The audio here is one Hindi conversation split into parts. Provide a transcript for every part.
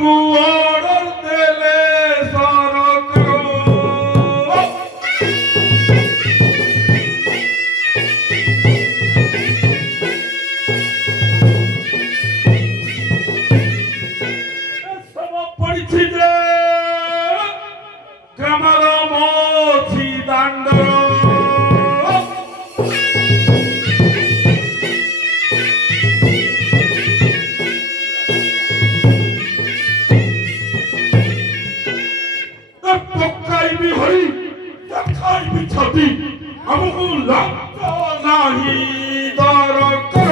ଆମକୁ ଅର୍ଡର ଦେଲେ ସରକାର। ଏସବୁ ପଡ଼ିଛି ଯେ ଗ୍ରାମର ମଝି ଦାଣ୍ଡର ପକାଇବି ହରି ଦେଖାଇବି ଛବି ଆମକୁ ଲାଞ୍ଚ ନାହିଁ ଦରକାର।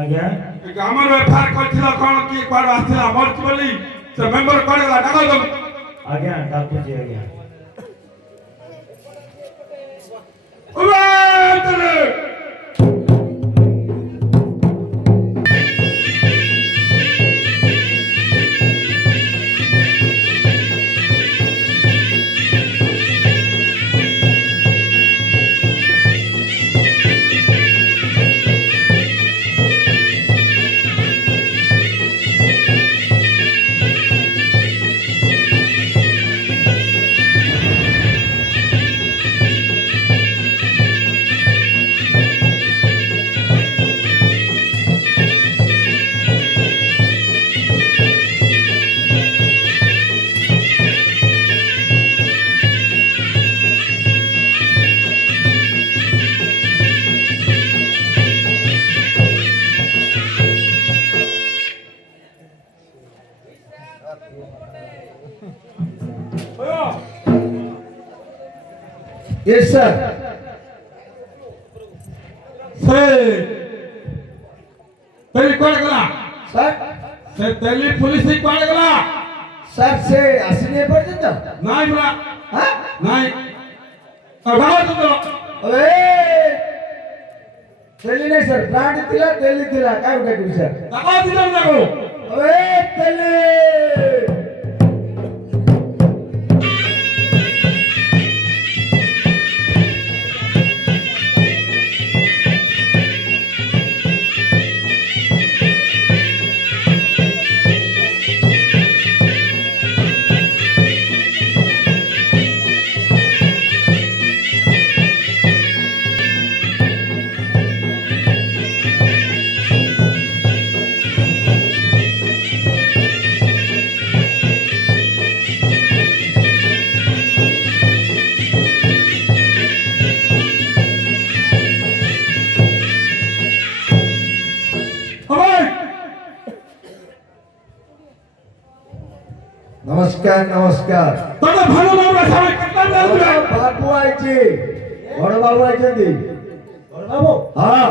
ଆଜ୍ଞା ଗ୍ରାମର ଏଫଆଇଆର କରିଥିଲ କଣ କିଏ କୁଆଡେ ଆସିଥିଲା ମରିଛି ବୋଲି ସେ ମେମ୍ବର କୁଆଡେ ଗଲା ଡାକ ଦମ। ଆଜ୍ଞା ଡାକୁଛି ଆଜ୍ଞା। Yes, sir. तेली कुआडे गला Sir. से तेली पुलिस कुआडे गला Sir, से आसिने पर्यंत नाही बरा हाँ नाही अगाव तो अबे तेली नहीं सर ब्रांड तेली तिला काय उठा करू सर अगाव दिलं नको अबे तेली नमस्कार नमस्कार तने भालो बाबा साहेब कट्टा दे बाबू आइची बड़ बाबू आइछन्ती बड़ बाबू हां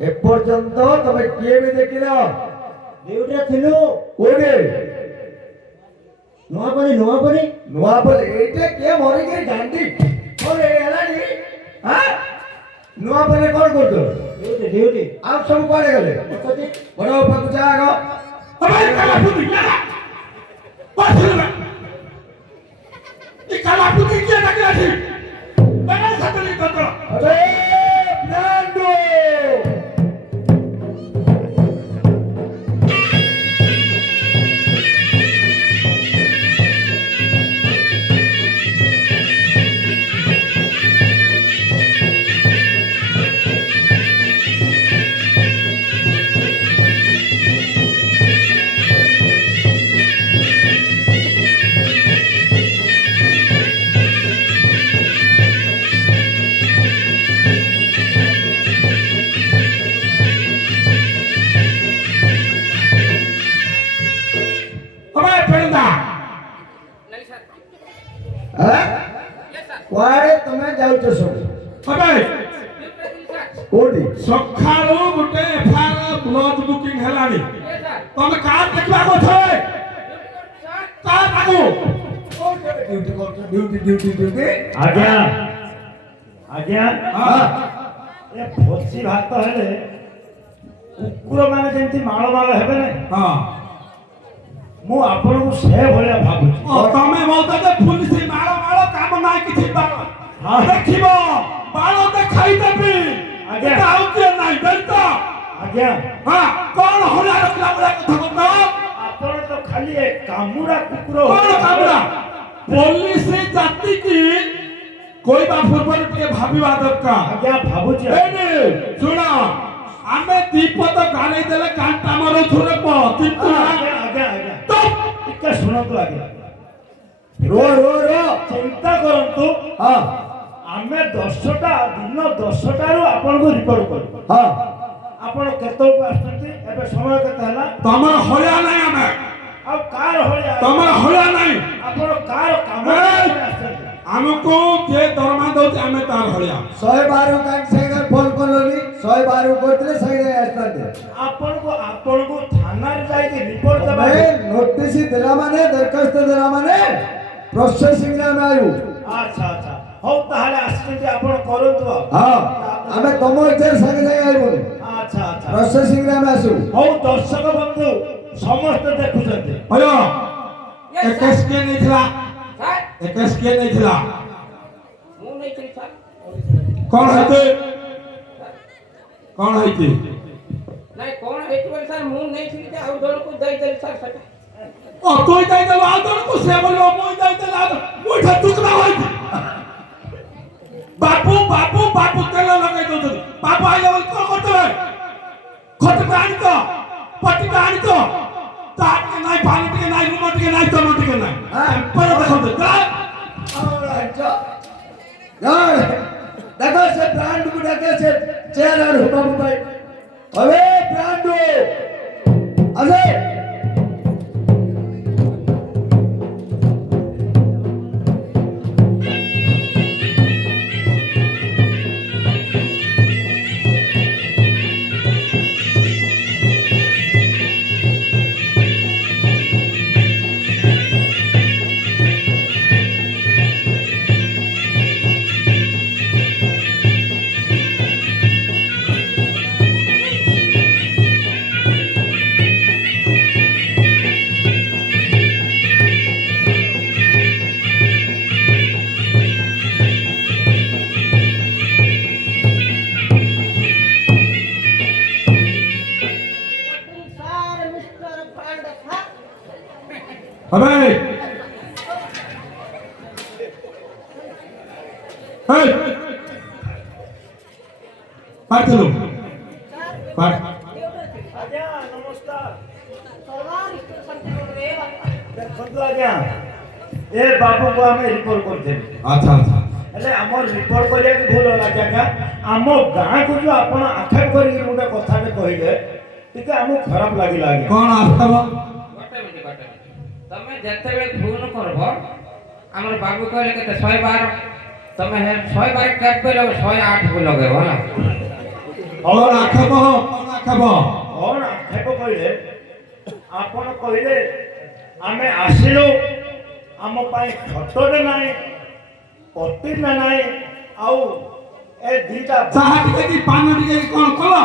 ए पर्यंत तमे किए भी देखिनो ड्यूटी थिलु कोडे नुआपली एटे के मरि के गांडी ओरे एलानी हां नुआपली कोन करतो ड्यूटी आप सब कोडे गले बड़ बाबू जा आगो अबे काला पुती पाछला ये काला पुती किया लगला थी बड़ा सतली कतरा अरे नांडो कुआडे तमे जाउछ सब अबे कोडी सखाळो गुटे एफआईआर ब्लड बुकिंग हेलानी तमे का देखबा को छे का लागो ड्यूटी आज्ञा आज्ञा हां ए भोसी भात हेले कुकुर माने जेंति माळ माळ हेबे नै हां मु आपन को से भलिया भाबुची ओ तो पुलिस जाति की कोई बा पूर्व के भाविबा दरकार आज्ञा भाबुची एने सुन आमे दीपद गाले देले कांटा मारो थुरे प तितु आज्ञा आज्ञा आज्ञा तो टिके शुणतु आज्ञा रो रो रो चिंता करंतु हाँ आमे 10टा दिन 10टारू आपनको रिपोर्ट करू हाँ आपण केतोक आछंती एबे समय केते हला तमर होया नाही आमे अब कार होया तमर होया नाही आपण कार काम ए! आछंती हमको जे दरमा दउते आमे तार होया 112 काट से फोन करलोनी 112 करतले सही आस्ते आपनको थाना रे जाई के रिपोर्ट देबा मैं नोटिस देला माने दरखास्त देला माने प्रोसेसिंग रे में आयु अच्छा अच्छा हो ताहले आछंती आपण करंतु हाँ हमें तुम इधर संगे आइबो अच्छा अच्छा प्रोसेसिंग रे में आसु हो दर्शक बंधु समस्त देखुछंती होया एकेस के नहीं थिला एकेस के नहीं थिला ମୁଁ ନେଇଥିଲି ସାର୍ कौन हेते कौन हेते ନାଇଁ କ'ଣ ହେଇଛି ବୋଲି ସାର୍ ମୁଁ ନେଇଥିଲି ଯେ ଆଉ ଜଣକୁ ଦେଇଦେଲି ସାର୍ ସେଟା ओ तोय जाय दे आदर को से बोलो मोय जाय दे आदर मोय ठा टुकड़ा होई बापू बापू बापू तेल लगाई दो बापू आइले बोल कोन करते है खट आनी तो पट्टी आनी तो ताक के नाही पानी के नाही रुमट के नाही टमाटो के नाही हाँ। पर देखो तो यार देखो से ब्रांड को देखे से चेयर और बाबू भाई अबे ब्रांड अरे ସାର୍ ମିଷ୍ଟର ବ୍ରାଣ୍ଡ ସାର୍ अबे हे पाठ लो पाठ आज्ञा नमस्कार ସରକାର ଷ୍ଟେସନ ରୋଡ଼ରେ ଦେଖନ୍ତୁ ଆଜ୍ଞା ଏ ବାବୁ को ଆମେ ରିପୋର୍ଟ କରିଦେଲୁ अच्छा अच्छा ହେଲେ ଆମର ରିପୋର୍ଟ କରିବାକୁ ଭୁଲ ହେଲା ଆଜ୍ଞା ଆମ ଗାଁକୁ ଯୋଉ ଆପଣ ଆକ୍ଷେପ କରିକି ଗୋଟେ କଥାଟେ କହିଲେ ଟିକେ ଆମକୁ ଖରାପ ଲାଗିଲା ଆଜ୍ଞା कौन आखब ଗୋଟେ ମିନିଟ୍ ତମେ ଯେତେବେଳେ ଫୋନ୍ କରବ ଆମର ବାବୁ କହିଲେ କେତେ 112 ତମେ 112 ଟ୍ୟାପ୍ କରି 108 କୁ ଲଗେଇବ ହେଲା कौन आखब कौन आखब କଣ ଆକ୍ଷେପ କହିଲେ ଆପଣ କହିଲେ ଆମେ ଆସିଲୁ ଆମ ପାଇଁ ଖଟରେ ନାହିଁ ପଟିରେ ନାହିଁ ଆଉ ଏ ଦିଟା चाहा टिके की पानी टिके की कौन कलो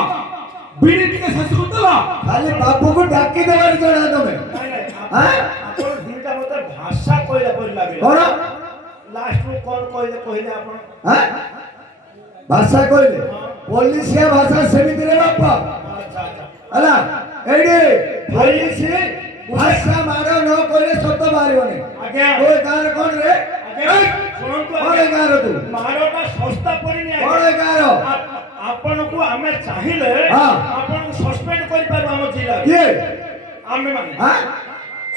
बीड़ी टिके ससुर दला खाली बाबू को डाकी देवार जणा तमे ନାଇଁ ନାଇଁ ହାଁ? ଆପଣ ଦିଟା ମତେ ଭାଷା କହିଲା ପରି ଲାଗିଲା कौन ଲାଷ୍ଟରୁ କଣ କହିଲେ ଆପଣ हां भाषा कहले पुलिसिया भाषा सेमिति रे बापा ଆଚ୍ଛା ଆଚ୍ଛା हला एडी पुलिस भाषा मारो न कहले शब्द मारिबनी ଆଜ୍ଞା ओए गार कोन रे ଆଜ୍ଞା ଶୁଣନ୍ତୁ ओए ଆଜ୍ଞା गार तू ମାରଟା ଶସ୍ତା ପଡ଼ିନି ओए ଆଜ୍ଞା गार ଆପଣଙ୍କୁ ଆମେ ଚାହିଁଲେ ହଁ। ଆପଣଙ୍କୁ ସସ୍ପେଣ୍ଡ କରିପାରୁ ଆମ ଜିଲ୍ଲାରେ किए ଆମେ ମାନେ हां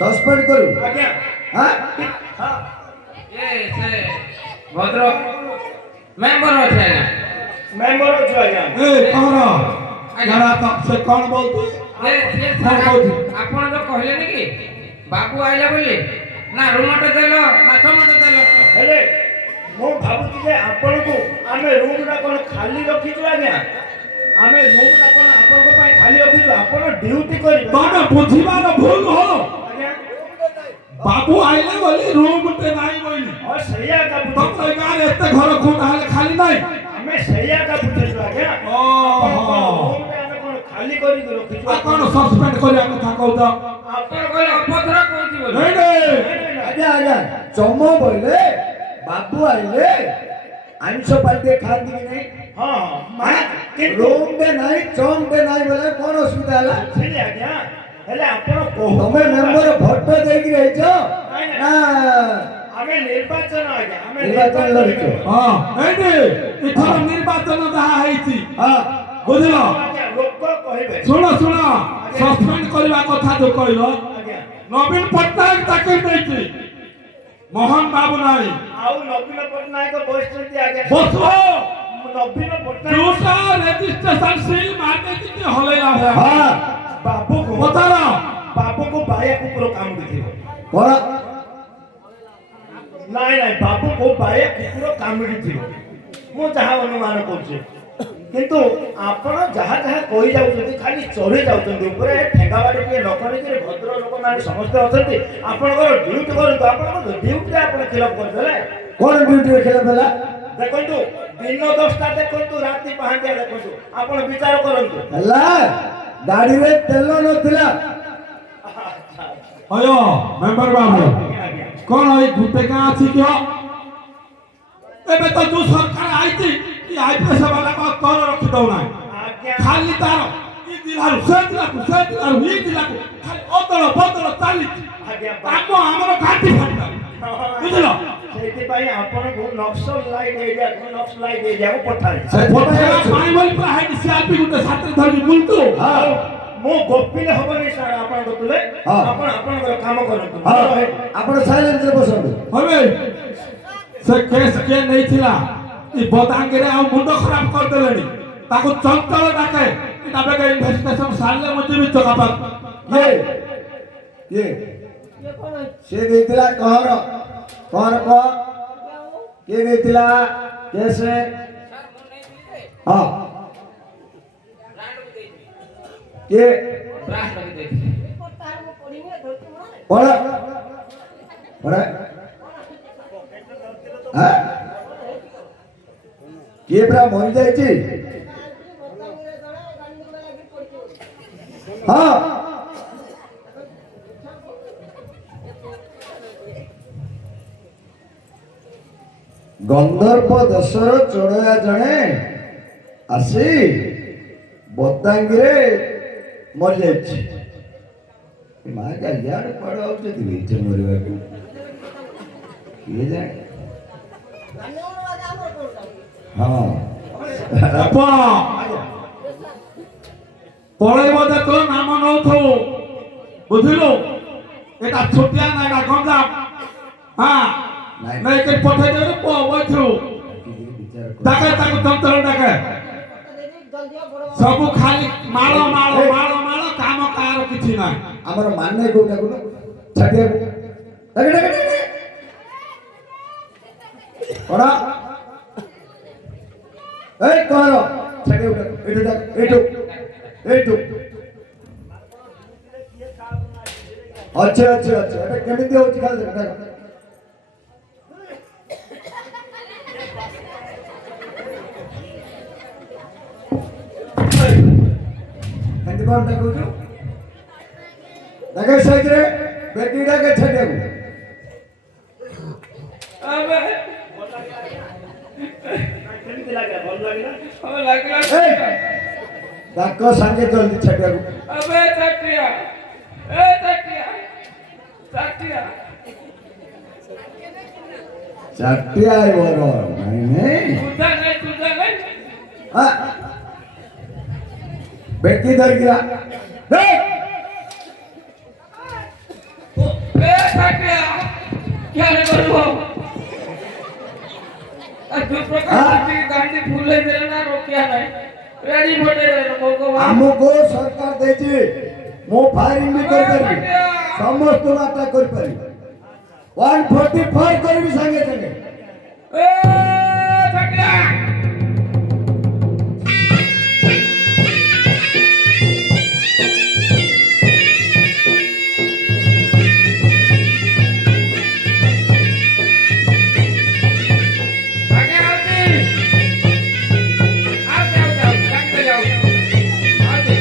सस्पेंड करू ଆଜ୍ଞା हां ହଁ ଏ ସେ ଭଦ୍ରକ ମେମ୍ବର ଅଛି ଆଜ୍ଞା ମେମ୍ବର ଅଛୁ ଆଜ୍ଞା ए कौन जरा तो से कौन बोलते ଏ ସେ ସାର୍ ଆପଣ ତ କହିଲେନି କି ବାବୁ ଆଇଲା ବୋଲି ନା ରୁମଟେ ଦେଲ ନା ଟମାଟୋ ଦେଲ ହେଲେ ମୁଁ ଭାବୁଛି ଯେ ଆପଣଙ୍କୁ ଆମେ ରୁମ୍ଟା କ'ଣ ଖାଲି ରଖିଛୁ ଆଜ୍ଞା ଆମେ ରୁମ୍ଟା କ'ଣ ଆପଣଙ୍କ ପାଇଁ ଖାଲି ରଖିଛୁ ଆପଣ ଡ୍ୟୁଟି କରିବେ तमे बुझिबार भूल हो ଆଜ୍ଞା बाबू आइले बोली रूम ते नाही बोली ହଁ ସେଇଆ ଏକା तम ବୁଝୁଛୁ तो गार एते घर कोन हाले खाली नाही ଆମେ ସେଇଆ ଏକା ବୁଝୁଛୁ ଆଜ୍ଞା ओहो ରୁମ୍ଟା ଆମେ କ'ଣ ଖାଲି କରିକି ରଖିଛୁ आ कौन सस्पेंड करिया कथा कहू तो ଆପଣ କହିଲେ ଅପଥର କହୁଛି ବୋଲି नहीं नहीं आजा आजा चमो बोले बाबू आइले आंश पाल्टे खाती की नहीं ହଁ ମାନେ କିନ୍ତୁ रूम दे नहीं चम दे नहीं बोले कौन असुविधा हला ବୁଝିଲି ଆଜ୍ଞା ହେଲେ ଆପଣ କହୁ तमे मेंबर भोट देकी रहिछ नहीं, नहीं। ना ଆମେ ଆମେ ନିର୍ବାଚନ ଆଜ୍ଞା ଆମେ ନିର୍ବାଚନ ଲଢିଛ ହଁ ଏଇଠି ଏଥର ନିର୍ବାଚନ ଯାହା ହେଇଛି ହଁ ବୁଝିଲ ଆଜ୍ଞା ଲୋକ କହିବେ ଶୁଣ ଶୁଣ ସସ୍ପେଣ୍ଡ କରିବା କଥା ଯୋଉ କହିଲ ଆଜ୍ଞା ନବୀନ ପଟ୍ଟନାୟକ ଚାକିରି ଦେଇଛି ମୋହନ ବାବୁ ନାହିଁ ଆଉ ନବୀନ ପଟ୍ଟନାୟକ ବସିଛନ୍ତି ଆଜ୍ଞା ବସ ନବୀନ ପଟ୍ଟନାୟକ ଯୋଉଟା ରେଜିଷ୍ଟ୍ରେସନ ସିଲ୍ ମାରିଦେଇଛି ହଲେଇଲା ଭଳିଆ ହଁ ବାବୁକୁ ପଚାର ବାବୁକୁ ବାୟା କୁକୁର କାମୁଡ଼ିଥିବ କଣ ନାଇଁ ନାଇଁ ବାବୁକୁ ବାୟା କୁକୁର କାମୁଡ଼ିଥିବ ମୁଁ ଯାହା ଅନୁମାନ କରୁଛି କିନ୍ତୁ ଆପଣ ଯାହା ଯାହା କହି ଯାଉଛନ୍ତି ଖାଲି ଚଢ଼ି ଯାଉଛନ୍ତି ଉପରେ ଠେଙ୍ଗାବାଡ଼ି ଟିକେ ନ କରିକିରି ଭଦ୍ର ଲୋକମାନେ ସମସ୍ତେ ଅଛନ୍ତି ଆପଣଙ୍କର ଡ୍ୟୁଟି କରନ୍ତୁ ଆପଣଙ୍କ ଡ୍ୟୁଟିରେ ଆପଣ ଖିଲାପ କରିଦେଲେ କଣ ଡ୍ୟୁଟିରେ ଖେଳ ହେଲା ଦେଖନ୍ତୁ ଦିନ 10ଟା ଦେଖନ୍ତୁ ରାତି ପାହାନ୍ତିଆ ଦେଖନ୍ତୁ ଆପଣ ବିଚାର କରନ୍ତୁ ହେଲା ଗାଡିରେ ତେଲ ନଥିଲା ଅୟ ମେମ୍ବର ବାବୁ କଣ ଏଇ ଗୋଟେ ଗାଁ ଅଛି କିଅ ଏବେ ତ ଯୋଉ ସରକାର ଆଇଛି ଇ ଆଇପିଏସ୍ ବାଲା କର ରଖି ଦଉନାହିଁ ଆଜ୍ଞା ଖାଲି ତାର ଇ ଜିଲ୍ଲାରୁ ସେ ଜିଲ୍ଲାକୁ ଇ ଜିଲ୍ଲାକୁ ଖାଲି ଅଦଳ ବଦଳ ଚାଲିଛି ଆଜ୍ଞା କାମ ଆମର ଘାଟି ଫାଟିଲା ବୁଝିଲ ସେଇଥିପାଇଁ ଆପଣଙ୍କୁ ନକ୍ସଲାଇଟ୍ ଏରିଆକୁ ପଠାଇଛି ସେ ପଠେଇବା ପାଇଁ ବୋଲି ପୁରା ହେଇଛି ସିଆର୍ପି ଗୋଟେ ସାଥିରେ ଧରିକି ବୁଲତୁ ହଁ ମୁଁ ଗୋପିଲେ ହବନି ସାର୍ ଆପଣଙ୍କ ତୁଲେ ହଁ। ଆପଣ ଆପଣଙ୍କର କାମ କରନ୍ତୁ ହଁ ଆପଣ ସାଇଲେନ୍ସରେ ବସନ୍ତୁ હવે ସେ କେସ୍ କିଏ ନେଇଥିଲା ଇ ବଦାଙ୍ଗରେ ଆଉ ମୁଣ୍ଡ ଖରାପ କରିଦେଲେଣି ତାକୁ ଚଞ୍ଚଳ ଡାକେ ଏଟା ବେଗ ଇନଭେଷ୍ଟିଗେସନ ସାରିଲେ ମୁଁ ଯିବି ଚକାପାତ ଇଏ ସେ ଦେଇଥିଲା କହର କହର କହ କିଏ ଦେଇଥିଲା କେସ୍ ସାର୍ ମୁଁ ନେଇଥିଲି ଯେ ହଁ ବ୍ରାଣ୍ଡକୁ ଦେଇଥିଲି କିଏ ବ୍ରାଣ୍ଡକୁ ଦେଇଥିଲି କଣ କଣ ହଁ କିଏ ପୁରା ମରିଯାଇଛି ହଁ ଗନ୍ଧର୍ବ ଦେଶର ଚୋଡ଼ୟା ଜଣେ ଆସି ବଦାଙ୍ଗୀରେ ମରିଯାଇଛି ମା ଇଆଡେ କୁଆଡେ ଆଉଛନ୍ତି ଏଇଠି ମରିବାକୁ କିଏ ଜାଣେ ହଁ ଆପଣ ପଳେଇବ ଦେଖ ନାମ ନଉଥିବୁ ବୁଝିଲୁ ଏଟା ଛୋଟିଆ ନା ଏଟା ଗଞ୍ଜାମ ହଁ ନେଇକି ପଠେଇ ଦେବେ ବଇଥିବୁ ଡାକେ ତାକୁ ଚଞ୍ଚଳ ଡାକେ ସବୁ ଖାଲି ମାଳ ମାଳ ମାଳ ମାଳ କାମ କାହାର କିଛି ନାହିଁ ଆମର ମାନେ କୋଉଟାକୁ ଛାଡ଼ିବାକୁ କଣ ଏଇ କର ଛାଡ଼ିବାକୁ ଏଇଠୁ ଏଇଠୁ ଅଛି ଅଛି ଅଛି ଏଟା କେମିତି ହଉଛି ଖାଲି ଦେଖ ଏମିତି କଣ ଦେଖୁଛୁ ଦେଖେ ସେଇଥିରେ ବେଟିଟାକେ ଛାଡ଼ିବାକୁ अबे କେମିତି ଲାଗିଲା ଭଲ ଲାଗିଲା अब लगला ଏଇ ଡାକ ସାଙ୍ଗେ ଜଲ୍ଦି ଛାଡ଼ିବାକୁ अबे चटिया ए चटिया चटिया ଚାଟିଆ ଆଇବର ନାଇଁ ନାଇଁ तुझा नहीं ହଁ ବେଟି ଧରିକିରା ए चटिया क्या रे करू जो प्रकार की गांडी फूल है मेरा ना रोकिया नहीं रेडी बोटे भगवान ଆମକୁ ସରକାର ଦେଇଛି ମୁଁ ଫାୟାରିଂ ବି କରିପାରିବି ସମସ୍ତ ମାତ୍ରା କରିପାରିବି 144 କରିବି ସାଙ୍ଗେ ସାଙ୍ଗେ ए चटिया आगे आओ लगते जाओ आगे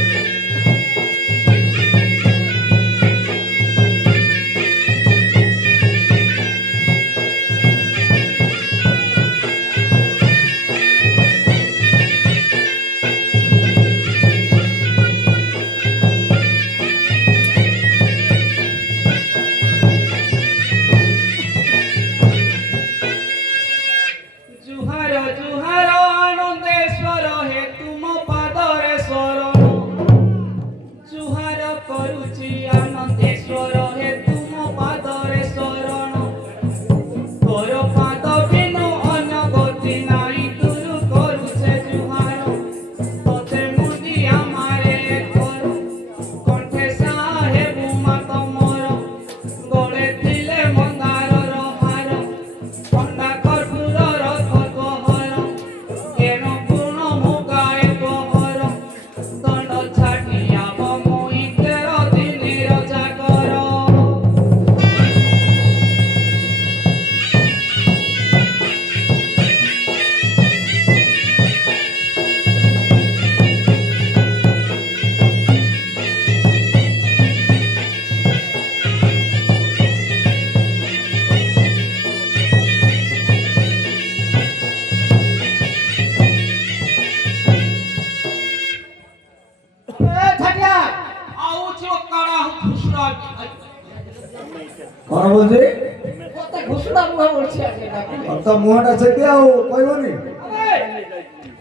ঘোষণা মুহ বলছি আগে ডাকি আর তো মুহটা চেপে আও কইবনি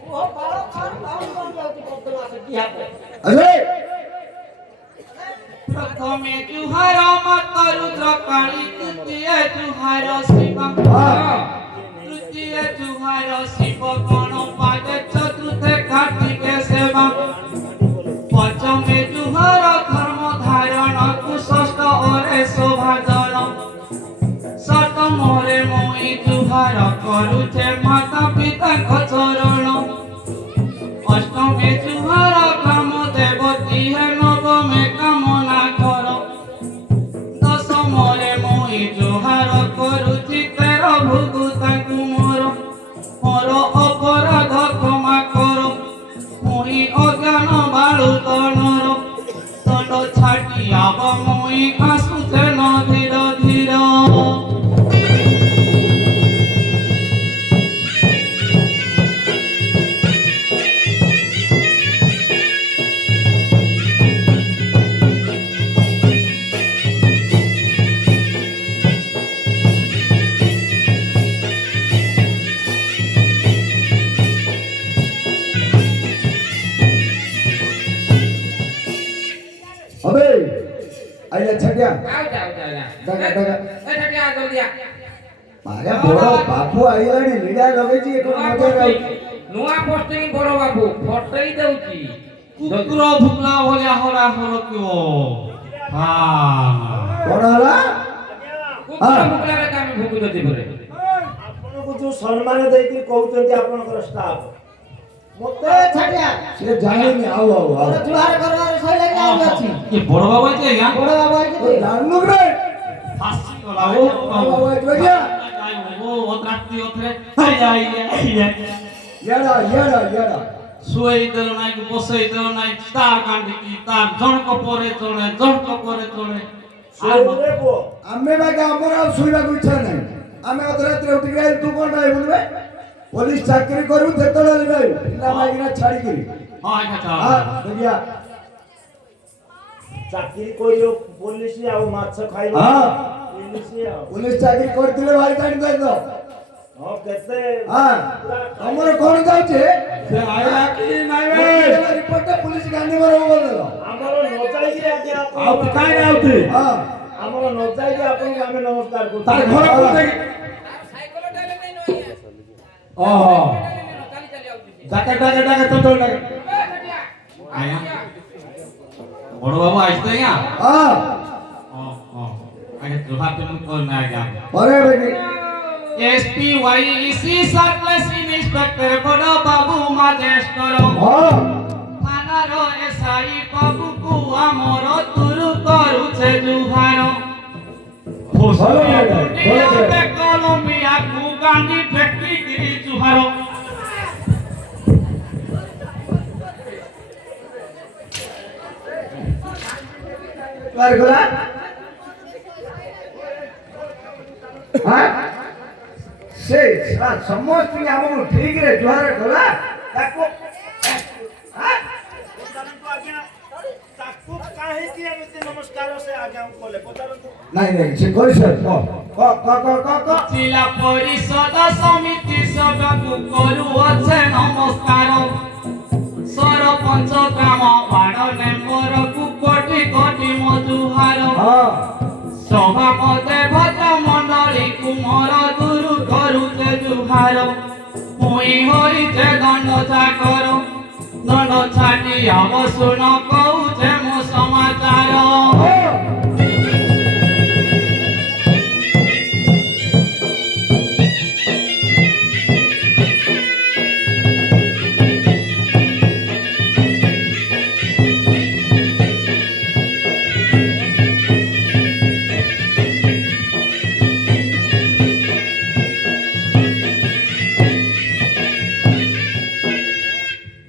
ও বাবা কার কাম যাউতি করতে আছে কি হবে আরে प्रथमे जुहार मत रुद्र काली तृतीय जुहार शिव तृतीय जुहार शिव गण पाद चतुर्थ कार्तिके सेवा पंचमे जुहार धर्म धारण कुष्ठ ओरे शोभाजन सप्तमरे मोई जुहार करुचे माता पिता चरण अष्टमे जुहार काम देवती है नवमे कामना कर दशमरे मोई जुहार करुची तेर भोगु ताकु मोर मोर अपराध क्षमा कर मोई अज्ञान बाळु तणर दंड छाटी आब मोई आसुचे न धीर धीर अबे आइला छटिया যাও যাও যাও যাও দাগা দাগা এ ঠাটিয়া জলদি আ मारे बड़ बापू आइलानी लीडा लगेची एक मजा राउ নুয়া পোস্টিং বড় বাবু ফটোই দেউছি কুকুর ভুকলা ভলিয়া হরা হল কিও হ্যাঁ कोण हला কুকুর মুকলারে আমি ভুগু দেতি পরে ଆପଣଙ୍କୁ ଯୋଉ ସମ୍ମାନ ଦେଇକି କହୁଛନ୍ତି ଆପଣଙ୍କର ଷ୍ଟାଫ ମତେ छटिया से जानिनी आओ आओ आओ জুহার করবার সইলে কি আমি আছি কি বড় বাবা যে ইয়া বড় বাবু আইছে ओ जाननु रे ফাসি গলা आओ आओ आओ बगिया ও ও রাত্রি ওথরে হাই যাই याडा याडा याडा শুয়েই দিল নাই বসেই দিল নাই তার কান্দি কি তার জনক পরে চলে জনক পরে চলে ଶୋଇଲେ ପୁଅ आमे बागे हमर आ सुइबा को इच्छा नै आमे अदरात्रे उठी गए तू कोन भाई बोलबे पुलिस चाकरी करू तेतळे लेबे पिला मागिना छाड़ी करी হ্যাঁ আচ্ছা हां बगिया ଚାକିରି କରିବ ପୋଲିସ ଆଉ ମାଛ ଖାଇବ ହଁ। ପୋଲିସ ଆଉ पुलिस चाकरी करतिले भाई काढी दे दो ହଁ କେତେ हां हमर कोन जाउचे ସେ ଆଇଲା କି ନାଇଁ ବେ रिपोर्ट पुलिस गांधी मरो बोल देलो ଆମର ନ ଯାଇକି ଆଜ୍ଞା ଆଉ ତୁ କାଇଁ ଯାଉଛୁ हां ଆମର ନ ଯାଇକି ଆପଣଙ୍କୁ ଆମେ ନମସ୍କାର କରୁଛୁ ତାର ଘର କୋଉଠି সাইকেল ডালে নাই নই ଓହୋ চালি চালি আউছি ডাকে ডাকে ডাকে তো তো ডাকে এ ঠাটিয়া আয়া বড় বাবু আসতে ইয়া हां ও ও আগে জোহার তুমি কর না আগে अरे बेटी SPYEC সার্কেল ইন্সপেক্টর বড় বাবু মাজেস্টর हां থানার SI বাবুকু আমার তুরু করুছে জুহার ভালো লাগে, ভালো লাগে। কলম্বিয়া কু গান্ধী ফ্যাক্টরি গিরি জুহার कर गला हां से समस्त हम ठीक रे जुहार गला ତାକୁ ପଚାରନ୍ତୁ ଆଜ୍ଞା ତାକୁ କାହିଁକି ଏମିତି ନମସ୍କାର ସେ ଆଜ୍ଞାଙ୍କୁ କଲେ ପଚାରନ୍ତୁ नहीं नहीं से कर सर को जिला परिषद समिति सभ्यकु करुअछे नमस्कार सरपंच ग्राम वार्ड मेम्बर कु कोटि कोटि मजुहार हां सभापति भद्र मंडली कुमार गुरु करुचे जुहार मुई होइचे दंड चाकर दंड छाटी अब सुन कहुचे मो समाचार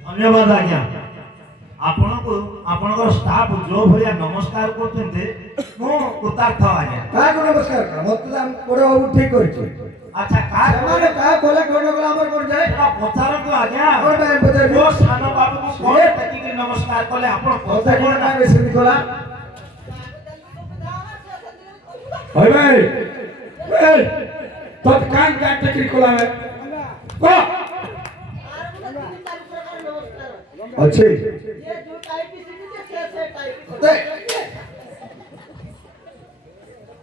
ଧନ୍ୟବାଦ ଆଜ୍ଞା ଆପଣଙ୍କୁ ଆପଣଙ୍କର ଷ୍ଟାଫ ଯୋଉ ଭଳିଆ ନମସ୍କାର କରୁଛନ୍ତି ମୁଁ କୃତାର୍ଥ ଆଜ୍ଞା का को नमस्कार मतलब हम पड़ो ठीक करछो ଆଚ୍ଛା ସେମାନେ का कोले कोन गला हमर कर जाए ପଚାରନ୍ତୁ ଆଜ୍ଞା और मैं बता ମୋ ସାନ ବାବୁକୁ କଣ ଟେକିକି ନମସ୍କାର କଲେ ଆପଣ कोते कोन ପଚାରିବେ ना ନା? बेसी निकोला হই ভাই तत्काल का टिकरी कोलावे को अच्छे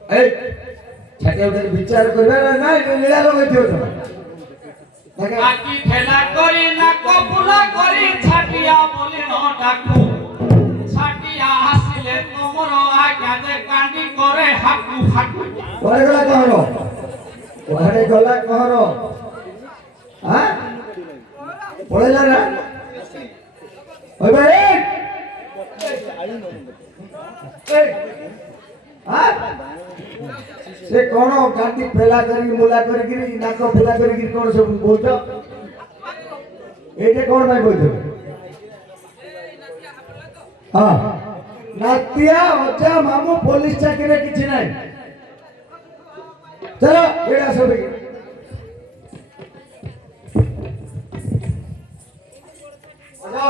ए छटे उधर विचार करबे ना लीला लोग थियो तो देखे आकी ठेला करी না কপুলা করি ছাটিয়া বলি ন ডাকু ছাটিয়া আসিলে তোমর আজ্ঞা দে কান্ডি করে হাকু হাকু ওরে গলা কহর হ্যাঁ পড়েলা না ওই ভাই হ্যাঁ से कोन काटी फेला करी मुला करी गिरी नाको फेला करी गिरी कोन सब बोलछ एटे कोन भाई बोलछ हां नातिया ओचा मामू पुलिस चाकरी किछि नै चलो एडा सब आजा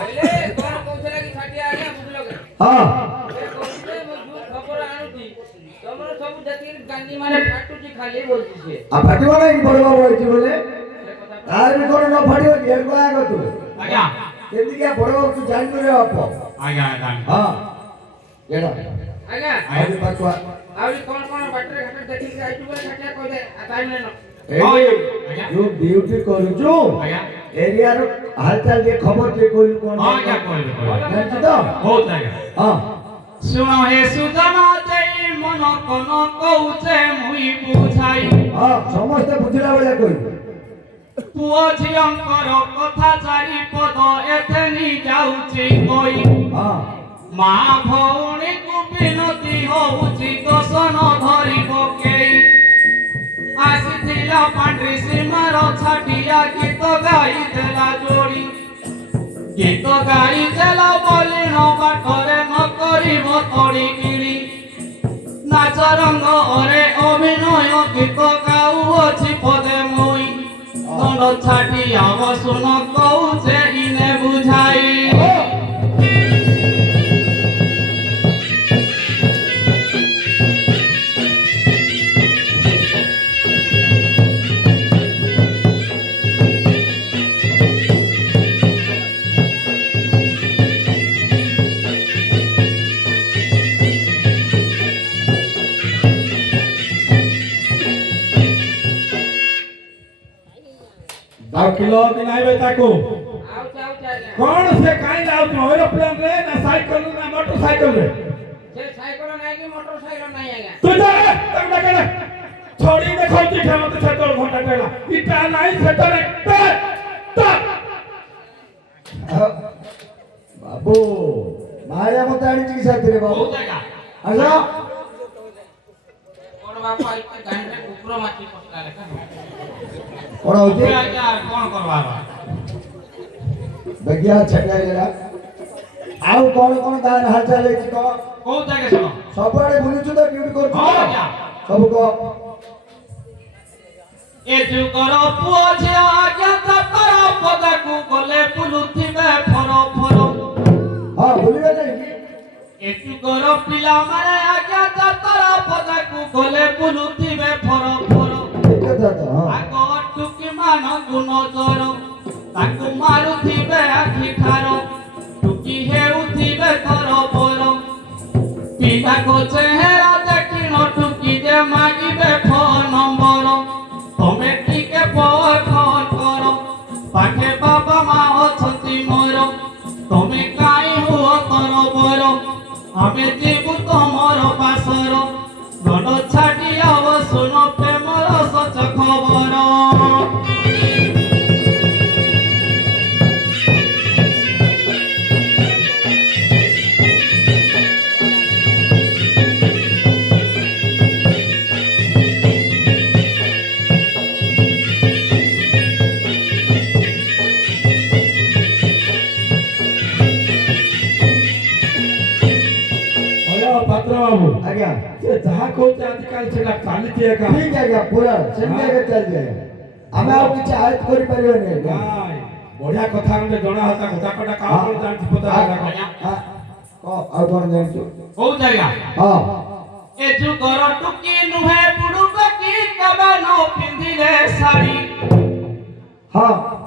अरे कौन कौशला की छाटिया आया बुझलो के हां तमरो सब जति गांधी माने फाटुची खाली बोलछे आ फाटिबो नै बड़ बाबू होइछ बोले आर भी कोन न फाटिबो गेल को आगो तू आज्ञा केंदी के बड़ बाबू तू जान रे आप आज्ञा आज्ञा हां एडा आज्ञा आगे पाछवा आवली कौन बाटर घाटर देखि के आइतु बोले छाटिया कह दे टाइम लेनो जो ड्यूटी करू जो आज्ञा एरिया रो हालचाल के खबर के कोई कोन आज्ञा कोई जानछ तो बहुत आज्ञा हां सुनो हे सुदामा देई मन कोन कहूचे मुई बुझाई हां समस्त बुझला बेला कोई पुओ झियंकर कथा चारि पद एथेनी जाउची कोई हां मा भौणी को बिनती होउची दसन धरि पकेई आसिथिला पांड्री सीमार छाटिया गीत गाई देला जोड़ी गीत गाई देला बोली न बाटरे न करिब तड़ी किणी नाच रंग अरे अभिनय गीत गाउछि पदे मुई दंड छाटिया बसुन कहूचे इने बुझाई दाव किलो कि नाही बे ताको आउ चाउ चाइले कौन से काई लाउ तू एरोप्लेन रे ना साइकिल ना मोटरसाइकिल रे से साइकिल नाही की मोटरसाइकिल नाही आज्ञा तू जा तक डकले छोड़ी दे खोती थे मत से 2 घंटा केला इटा नाही सेटर ता बाबू माया मत आनी चिकित्सा रे बाबू बहुत आज्ञा आजा कोन बापा इते गांडे कुकुर माची पसला लेका कोन होती आज्ञा कौन करवावा बगिया छटा गेला आउ कोन कोन गान हालचाल है को बहुत आज्ञा सुनो सबआडे बुलुछु तो ड्यूटी कर हां आज्ञा सब को ए जुगर पुओ झिया आज्ञा तर पदकु गले पुलुथिबे फर फर हां भूलिबे नहीं ए जुगर पिला माने आज्ञा तर पदकु गले पुलुथिबे फर फर ठीक था हां आगो टुकी मान गुण जर ताकु मारुथिबे आखि खार टुकी हेउथिबे कर बर पिता को चेहरा देखिन टुकी दे मागिबे फोन नंबर तमे टिके पर फोन करो पाखे बाबा मा अछती मोर तमे काई हुओ कर बर आमे जीवु तमर पासर गण छाटी आव सुन प्रेमर सच खबर हेलो पात्र बाबू आज्ञा से जहा कहते आजकल सेटा चालिती है का ठीक है क्या पूरा सेमिया के चल जाए हमें और कुछ आयत करि परियो नहीं नाइ बढ़िया कथा रे जणा हता गोटा कोटा का बोल जानछि पता लगा हां और कौन जान तू बहुत आज्ञा हां ଏ ଯୁଗର ଟୁକି ନୁହେଁ ବୁଡୁବେ କି କେବେ ନ ପିନ୍ଧିଲେ ଶାଢ଼ୀ ହଁ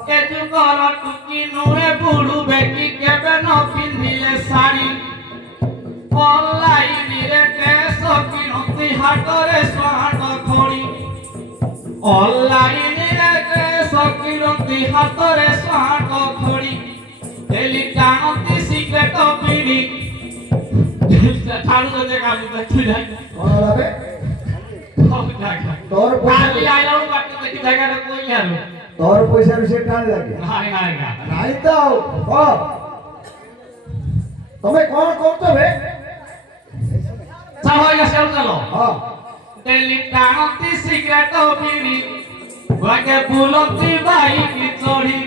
ଏ ଯୁଗର ଟୁକି ନୁହେଁ ବୁଡୁବେ କି କେବେ ନ ପିନ୍ଧିଲେ ଶାଢ଼ୀ ଅନଲାଇନରେ କେଶ କିଣନ୍ତି ହାଟରେ ସ୍ୱାଦ ଖୋଳି ଅନଲାଇନରେ କେଶ କିଣନ୍ତି ହାତରେ ସ୍ୱାଦ ଖୋଳି ଡେଲି ଟାଣନ୍ତି ସିଗାରେଟ ବିଡ଼ି ଛାଡୁ ଦେଖା ଦେଖିଲା କଣ ଲାଭେ ତୋର ଖାଲି ପଇସା ଆଇଲା ବେଳକୁ ବାଟ ଦେଖି ଜାଗାଟା କହି ଆରୁ ତୋର ପଇସାରୁ ସେ ଟାଣି ଲାଗେ ନାଇଁ ନାଇଁ ନା ନାଇଁ ତ ଆଉ କହ ତମେ କଣ କରୁଛ ବେ ଚାଲ ଆଜ୍ଞା ସେଉ ଚାଲ ହଁ ଡେଲି ଟାଣନ୍ତି ସିଗାରେଟ ବିଡ଼ି ବାକେ ବୁଲନ୍ତି ବାଇକି ଚଢି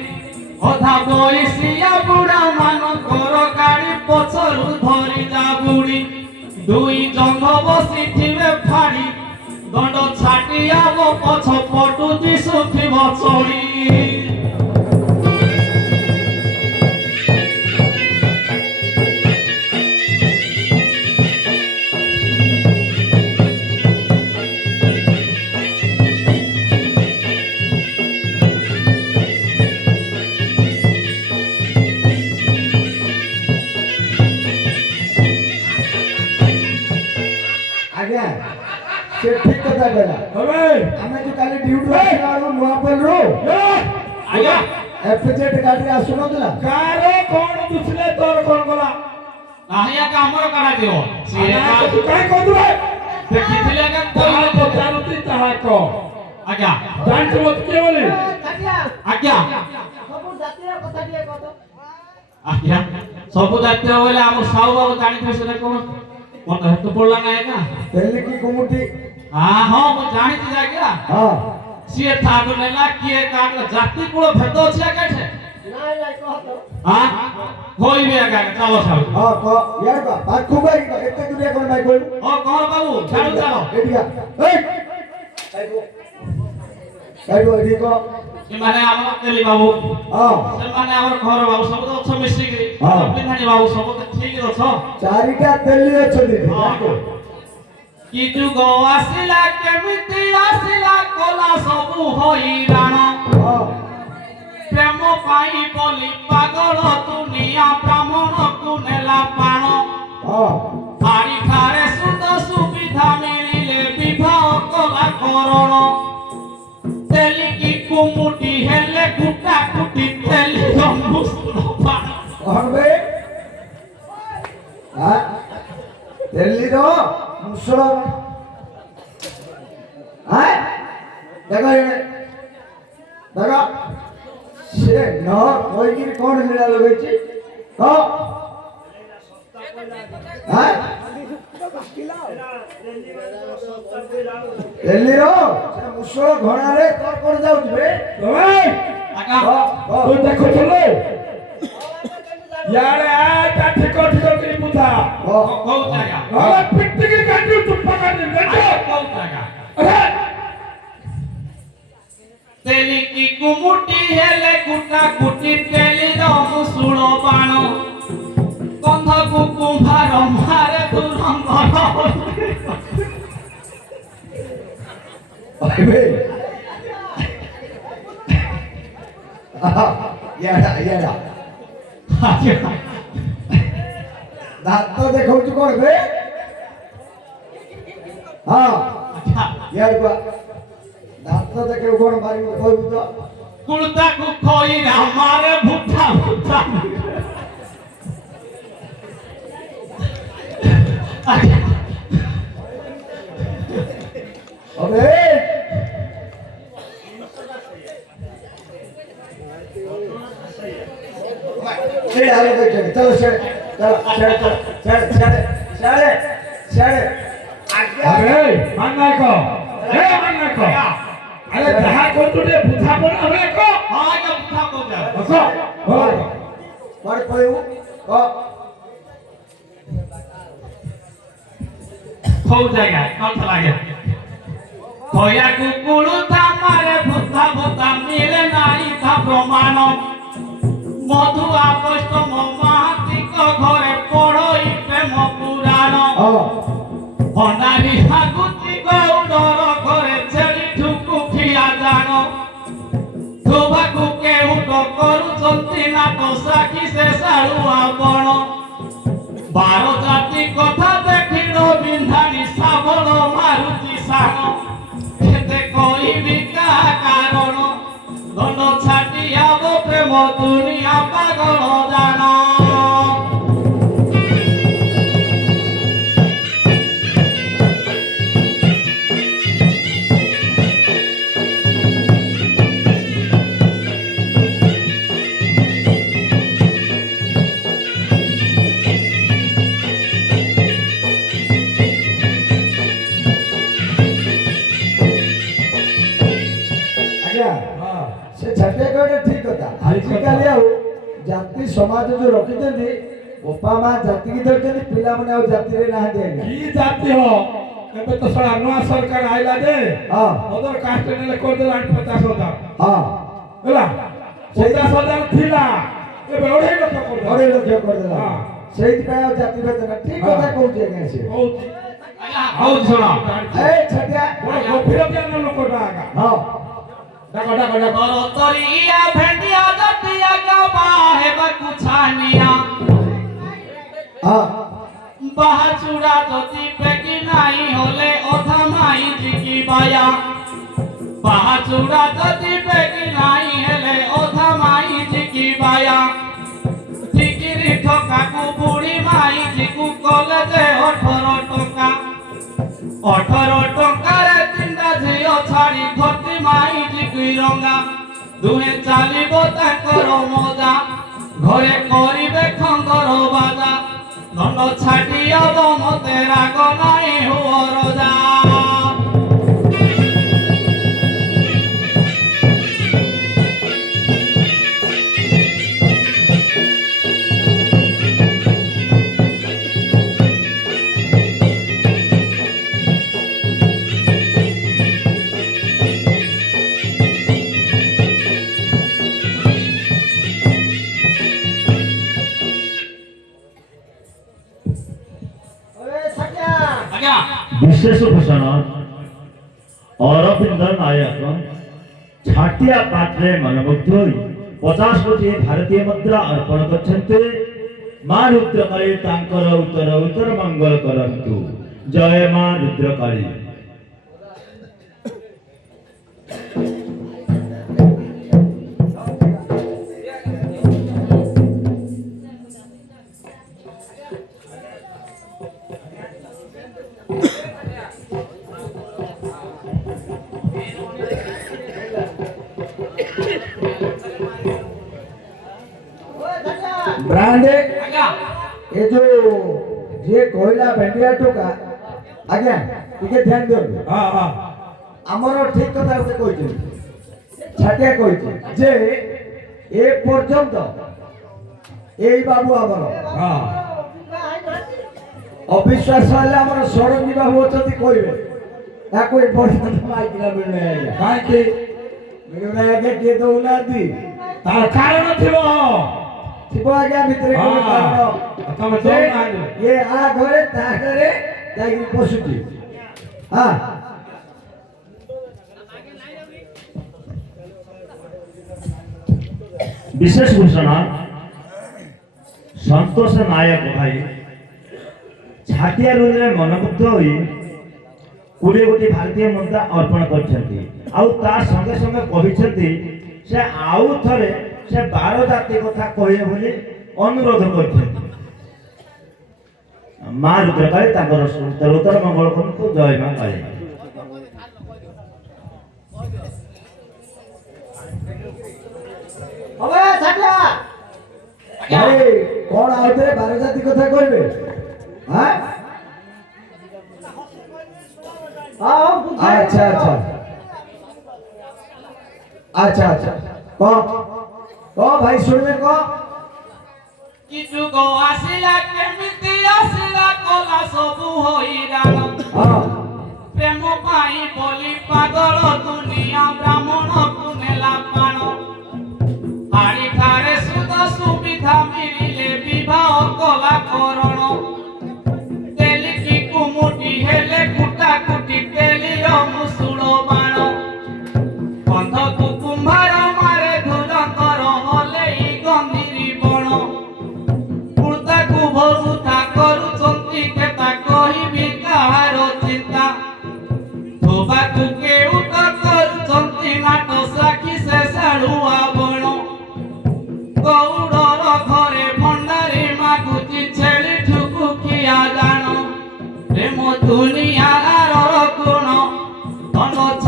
ଅଧା ବୟସିଆ ବୁଢା ମାନଙ୍କର ଗାଡି ପଛରୁ ଧରି ଯା ବୁଢୀ ଦୁଇ ଜଙ୍ଘ ବସିଥିବେ ଫାଡି ଦଣ୍ଡ ଛାଟିଆବ ପଛ ପଟୁ ଦିଶୁଥିବ ଚଢି ଆଜ୍ଞା ସେ ଠିକ କଥା କହିଲା ତମେ ଆମେ ଯୋଉ କାଲି ଡ୍ୟୁଟି ଆସିଲା ବେଳକୁ ନୂଆପଲ୍ଲୀରୁ ଆଜ୍ଞା ଏଫଜେଡ୍ ଗାଡିରେ ଆସୁନଥିଲା କାରେ କଣ ଦୁସିଲେ ତୋର କଣ କଲା ନାହିଁ ଆଜ୍ଞା ଆମର କରାଯିବ ସିଏ ତୁ କାଇଁ କହୁଥିବେ ଦେଖିଥିଲେ ଆଜ୍ଞା ତାହା କହିଲେ ପଚାରୁଛି ତାହା କହ ଆଜ୍ଞା ଜାଣିଛୁ ମତେ କିଏ ବୋଲି ଆଜ୍ଞା ଆଜ୍ଞା ସବୁ ଦାୟିତ୍ୱ ବୋଇଲେ ଆମ ସାହୁ ବାବୁ ଜାଣିଥିବେ ସେଟା କଣ ମତେ ହେତୁ ପଡିଲା ନା ଆଜ୍ଞା ତେଲିକି କୁମୁଟି ହଁ ମୁଁ ଜାଣିଛି ଆଜ୍ଞା ହଁ ସିଏ ଥାକୁ ନେଲା କିଏ କାହାର ଜାତି କୁଳ ଭେଦ ଅଛି ଆଜ୍ଞା ଏଠି କହିବି ଆଜ୍ଞା ଚାଲ ସାହୁ ହଁ କହ ୟାର ବା ପାଖକୁ ଭାଇ ଏତେ ଦୁନିଆ କଣ ଭାଇ କହିବୁ ହଁ କଣ ବାବୁ ଚାଲୁ ଚାଲ ଏଠିକା ଏଇ ଏଠି କହ ସେମାନେ ଆମର ତେଲି ବାବୁ ହଁ ସେମାନେ ଆମର ଘର ବାବୁ ସବୁ ତ ଅଛ ମିଶିକି ହଁ। ପିନ୍ଧାଣି ବାବୁ ସବୁ ତ ଠିକ ଅଛ ଚାରିଟା ତେଲି ଅଛନ୍ତି କି ଯୁଗ ଆସିଲା କେମିତି ଆସିଲା କଲା ସବୁ ହଇରାଣ ହଁ ପ୍ରେମ ପାଇଁ ବୋଲି ପାଗଳ ଦୁନିଆ ବ୍ରାହ୍ମଣକୁ ନେଲା ପ୍ରାଣ ହଁ ଥାଳି ଥାରେ ସୁଧ ସୁବିଧା ମିଳିଲେ ବିବାହ କଲା କରଣ ତେଲିକି କୁମୁଟି ହେଲେ କୁଟା କୁଟି ତେଲି ଜମ୍ବୁସୁର ପାଣ କଣ ବେ ଦିଲ୍ଲୀର ମୁସଳ ଦେଖ ଦେଖ ସେ ନ କହିକିରି କଣ ଲୀଳା ଲଗେଇଛି କହ ଦିଲ୍ଲୀର ସେ ମୁସଳ ଘଣାରେ କଣ କଣ ଯାଉଛି ବେ ତମେ ଆଜ୍ଞା ତୁ ଦେଖୁଥିଲୁ यार आटा ठिको ठिको की बुधा बहुत आएगा हमारा पिट्टी की काटी चुप्पा काटी देखो बहुत आएगा अरे तेली की कुमुटी हेले कुटा कुटी तेली रमु सुनो बाणो गंध को कुंभार मारे दुरंग अबे याडा याडा दांत देखौଛୁ କଣ ବେ ହଁ यार बा दांत ଦେଖେଉ କଣ ମାରିବୁ କହିବୁ ତ कुलता को खोई ना मारे भूठा भूठा अबे ये डालो के चलो चलो चलो चलो अरे मानना को ए मानना को अरे जहां को तुझे बुधा पर हमें को हाँ ये भूठा को जा बसो हो पढ़ पढ़ू खो जाएगा कौन चला गया खोया कुकुलू था मारे भूता भूता मिले नहीं था प्रमाण मधु आपस्त महाती को घरे पढ़ई प्रेम पुराण অনারি হাগুতি গৌড়র ঘরে ছেড়ি ঠুকু খিয়া জানো তোবাকু কেউ তো করুচন্তি নাট সাক্ষী সে সাড়ুয়া বণ 12 জাতি কথা দেখিল বিন্ধানি শ্রাবণ মারুতি সাণ এতে কইবি কাহা কারণ দণ্ড ছাটিয়াব প্রেম দুনিয়া পাগল জানো ଆଜ୍ଞା ହଁ ସେ ଛାଟିଆ କହିଲେ ଠିକ କଥା ଆଜିକାଲି ଆଉ ଜାତି ସମାଜ ଯୋଉ ରଖିଛନ୍ତି ବାପା ମା ଜାତିକି ଧରିଛନ୍ତି ପିଲାମାନେ ଆଉ ଜାତିରେ ନାହାନ୍ତି ଆଜ୍ଞା କି ଜାତି ହ ଏବେ ତ ଶଳା ନୂଆ ସରକାର ଆଇଲା ଯେ ହଁ ଅଦର କାଷ୍ଟ ନେଲେ କରିଦେଲା 50,000 ହଁ ହେଲା 50,000 ଥିଲା ଏବେ 2.5 ଲକ୍ଷ କରିଦେଲା ଅଢ଼େଇ ଲକ୍ଷ କରିଦେଲା ହଁ। ସେଇଥିପାଇଁ ଆଉ ଜାତି ଭେଦ ନାହିଁ ଠିକ କଥା କହୁଛି ଆଜ୍ଞା ସେ ହଉଛି ହଉଛି ଶୁଣ ଏ ଛାଟିଆ ବଡ଼ ଗଭୀର ଜ୍ଞାନ ଲୋକଟା ଆଗା ହଁ ଡାକ ଡାକ ଡାକ ତରିଆ ଭେଣ୍ଡିଆ ଜାତିଆ ଗାବା ହେବାକୁ ଛାନିଆ ହଁ ବାହା ଚୁଡ଼ା ଯଦି পেকি নাই হলে অধা মাই জিকি বায়া বাহা চুড়া যদি পেকি নাই হলে অধা মাই জিকি বায়া জিকিরি ঠকাকু বুড়ি মাই জিকু কলেজে 18 টঙ্কা 18 টঙ্কারে তিনটা ঝিও ছাড়ি ঘটি মাই জিকি রঙা দুহে চালিব তাঙ্কর মজা ঘরে করিবে খন্দর বাজা দণ্ড ছাটিয়াব মতে রাগ নাই হুয় রজা আজ্ঞা विशेष घोषणा अरविंद नायक छाटिया पात्रे मनमुग्ध होई 50 कोटी भारतीय मुद्रा अर्पण करछन्ते मां रुद्रकाली तांकर उत्तर उत्तर मंगल करंतु जय मां रुद्रकाली ब्रांड আজ্ঞা ये जो जे कहला भेंडिया टोका आज्ञा टिके ध्यान दियो ହଁ ହଁ ଆମର ଠିକ କଥା ସେ କହିଛି ଛାଟିଆ କହିଛି ଯେ ଏ ପର୍ଯ୍ୟନ୍ତ ଏଇ ବାବୁ ଆମର ହଁ ଅବିଶ୍ୱାସ ହେଲେ ଆମର ଷଡ଼ଙ୍ଗୀ ବାବୁ ଅଛନ୍ତି କହିବେ ତାକୁ ଏ ପର୍ଯ୍ୟନ୍ତ ମାଇକିନା ମିଳୁନାହିଁ ଆଜ୍ଞା କାହିଁକି ମିଳୁନାହିଁ ଆଜ୍ଞା କିଏ ଦଉନାହାନ୍ତି ତାର କାରଣ ଥିବ ଥିବ ଆଜ୍ଞା ଭିତରେ ହଁ। କୋଉ କାରଣ ତମେ ଯେ ଦଉନାହାନ୍ତି। ଇଏ ଆ ଘରେ ତା ଘରେ ଯାଇକି ପଶୁଛି ହଁ विशेष घोषणा संतोष नायक भाई छाटिया रूले मनमुग्ध होई 20 कोटी भारतीय मुद्रा अर्पण करछन्ती आउ ता संगे संगे कहिछन्ती से आउ थरे से 12 जाति कथा कहिए बोली अनुरोध करछन्ती मां रुद्रकाली ताकर उत्तर मंगल करंतु जय मां काली હવે છાટિયા ભાઈ કોણ આવતે 12 જાતિ কথা কইবে হ্যাঁ আচ্ছা আচ্ছা আচ্ছা আচ্ছা ক ভাই শুনবে ক কি যুগ আসিলা কেমিতি আসিলা কলা সবু হইরান হ্যাঁ প্রেম পাই বলি পাগল দুনিয়া ব্রাহ্মণ কুনেলা পাণ আড়ি ধারে সুদ সুবিধা মিলিলে বিবাহ কলা করণ তেলিকি কুমুটি হেলে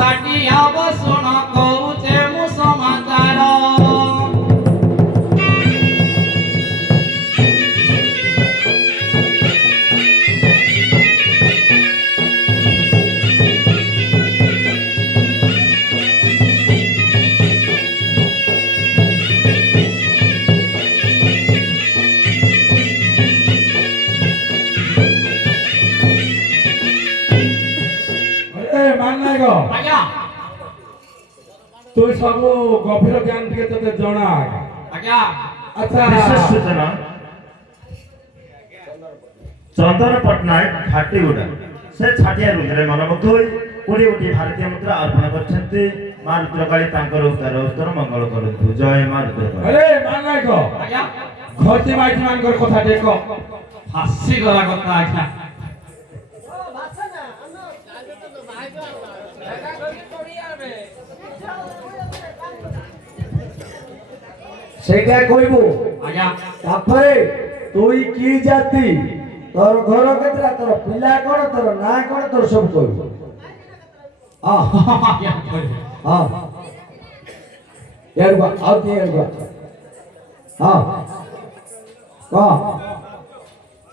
ଛାଟିଆ ବସୁଣ କହୁଛେ ମୁଁ ସମାଚାର। मान नायक ଆଜ୍ଞା ତୁ ସବୁ ଗଭୀର ଜ୍ଞାନ ଟିକେ ତତେ ଜଣା। ଆଜ୍ଞା ଆଚ୍ଛା ବିଶେଷ ସୂଚନା ଚନ୍ଦନ ପଟ୍ଟନାୟକ ଘାଟିଗୁଡ଼ା ସେ ଛାଟିଆ ରୁଦ୍ରରେ ମନମୁଗ୍ଧ ହୋଇ 20 ଭାରତୀୟ ମୁଦ୍ରା ଅର୍ପଣ କରିଛନ୍ତି। ମା ରୁଦ୍ରକାଳୀ ତାଙ୍କର ଉତ୍ତର ମଙ୍ଗଳ କରନ୍ତୁ। ଜୟ ମା ରୁଦ୍ରକାଳୀ। ଆରେ ମାନ ନାୟକ ଆଜ୍ଞା ଘରତି ମାଇତି ମାନଙ୍କର କଥା ଦେଖ। ହାସି ଗଲା କଥା ଆଜ୍ଞା। ସେଇଟା କହିବୁ। ଆଜ୍ଞା ତାପରେ তুই কি জাতি, তোর ঘর কেতরা, তোর পিলা কোন, তোর না কোন, তোর সব কইব। হ্যাঁ ଆଜ୍ଞା କହିବେ। হ্যাঁ এরবা আও কি এরবা। হ্যাঁ কহ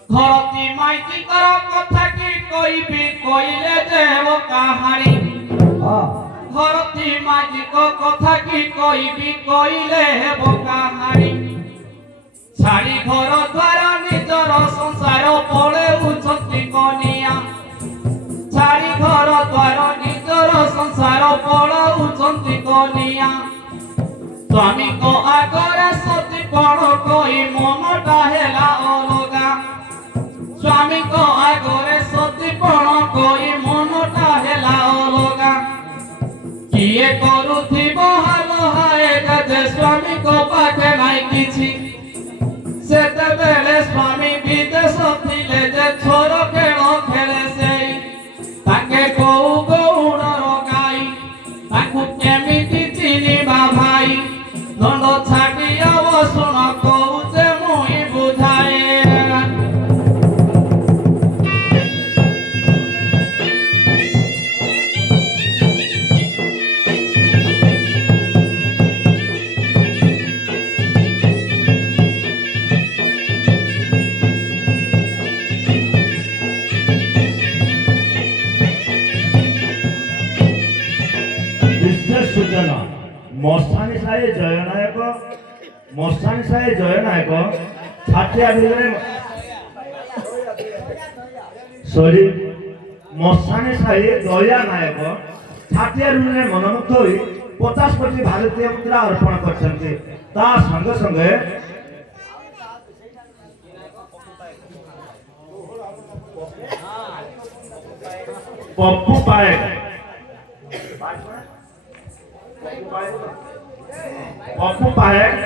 ঘরতি মাইতিଙ୍କର କଥା কি କହିବି କହିଲେ ଦେବ କାହାଣୀ। হ্যাঁ ঘরতি মাইতিଙ୍କ କଥା কি କହିବି କହିଲେ ହେବ କାହାଣୀ। ଛାଡ଼ି ଘର ଦ୍ୱାର ନିଜର ସଂସାର ପଳେଉଛନ୍ତି କନିଆ। ଛାଡ଼ି ଘର ଦ୍ୱାର ନିଜର ସଂସାର ପଳଉଛନ୍ତି କନିଆ। ସ୍ୱାମୀଙ୍କ ଆଗରେ ସତୀପଣ କହି ମନଟା ହେଲା ଅଲଗା। ସ୍ୱାମୀଙ୍କ ଆଗରେ ସତୀପଣ କହି ମନଟା ହେଲା ଅଲଗା। କିଏ କରୁଥିବ ହାଲ ହାଏଗା ଯେ ସ୍ୱାମୀଙ୍କ ପାଖେ ନାହିଁ କିଛି। ସେତେବେଳେ ସ୍ୱାମୀ ବିଦେଶ ଥିଲେ ଯେ ଛୋର ଖେଳ ଖେଳେ ସେଇ। ତାକେ କୋଉ ଗଉଡ଼ର ଗାଈ ତାକୁ କେମିତି ଚିହ୍ନିବା ଭାଇ। ଦଣ୍ଡ ଛାଡ଼ିଆ ବସୁଣ କହୁଛେ ମୁଇଁ ବୁଝାଏ। ବିଶେଷ ସୂଚନା ମଶାଣି ସାହି ଜୟ ନାୟକ ଛାଟିଆ ରୁଦ୍ରରେ ମଶାଣି ସାହି ଦୟା ନାୟକ ଛାଟିଆ ରୁଦ୍ରରେ ମନମୁଗ୍ଧ ହୋଇ 50 କୋଟି ଭାରତୀୟ ମୁଦ୍ରା ଅର୍ପଣ କରିଛନ୍ତି। ତା ସଙ୍ଗେ ସଙ୍ଗେ ପପୁ ପାଏକ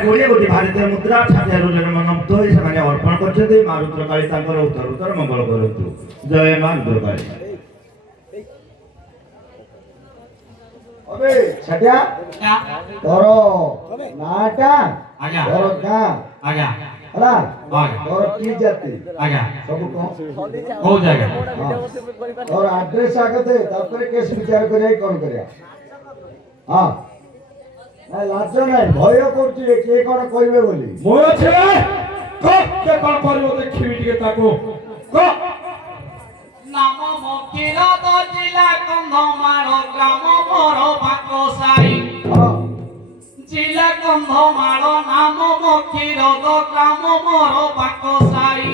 20 କୋଟି ଭାରତୀୟ ମୁଦ୍ରା ଛାଟିଆ ରୁଦ୍ରରେ ମନମୁଗ୍ଧ ହୋଇ ସେମାନେ ଅର୍ପଣ କରିଛନ୍ତି। ମା ରୁଦ୍ରକାଳୀ ତାଙ୍କର ଉତ୍ତର ମଙ୍ଗଳ କରନ୍ତୁ। ଜୟ ମା ରୁଦ୍ରକାଳୀ। अबे छटिया ଆଜ୍ଞା তোর নাটা ଆଜ୍ଞା তোর গাঁ ଆଜ୍ଞା ହେଲା ଆଜ୍ଞା তোর কি জাতি ଆଜ୍ଞା ସବୁ କହ। କୋଉ ଜାଗା? ହଁ। তোর আড্রেস আগে দে, তারপরে কেস বিচার করে কোন করিয়া। হ্যাঁ না লাজ নাই, ভয় করছি কে কোন কইবে বলি। ମୋ ଝିଅ କେ କଣ କରିବ ଦେଖିବି ଟିକେ ତାକୁ କ। ନାମ ମକିର ଜିଲ୍ଲା କନ୍ଧମାଳ ଗ୍ରାମ ମୋର ବାଙ୍କ ସାହି। ହଁ ଜିଲ୍ଲା କନ୍ଧମାଳ ନାମ ମକିର ଗ୍ରାମ ମୋର ବାଙ୍କ ସାହି।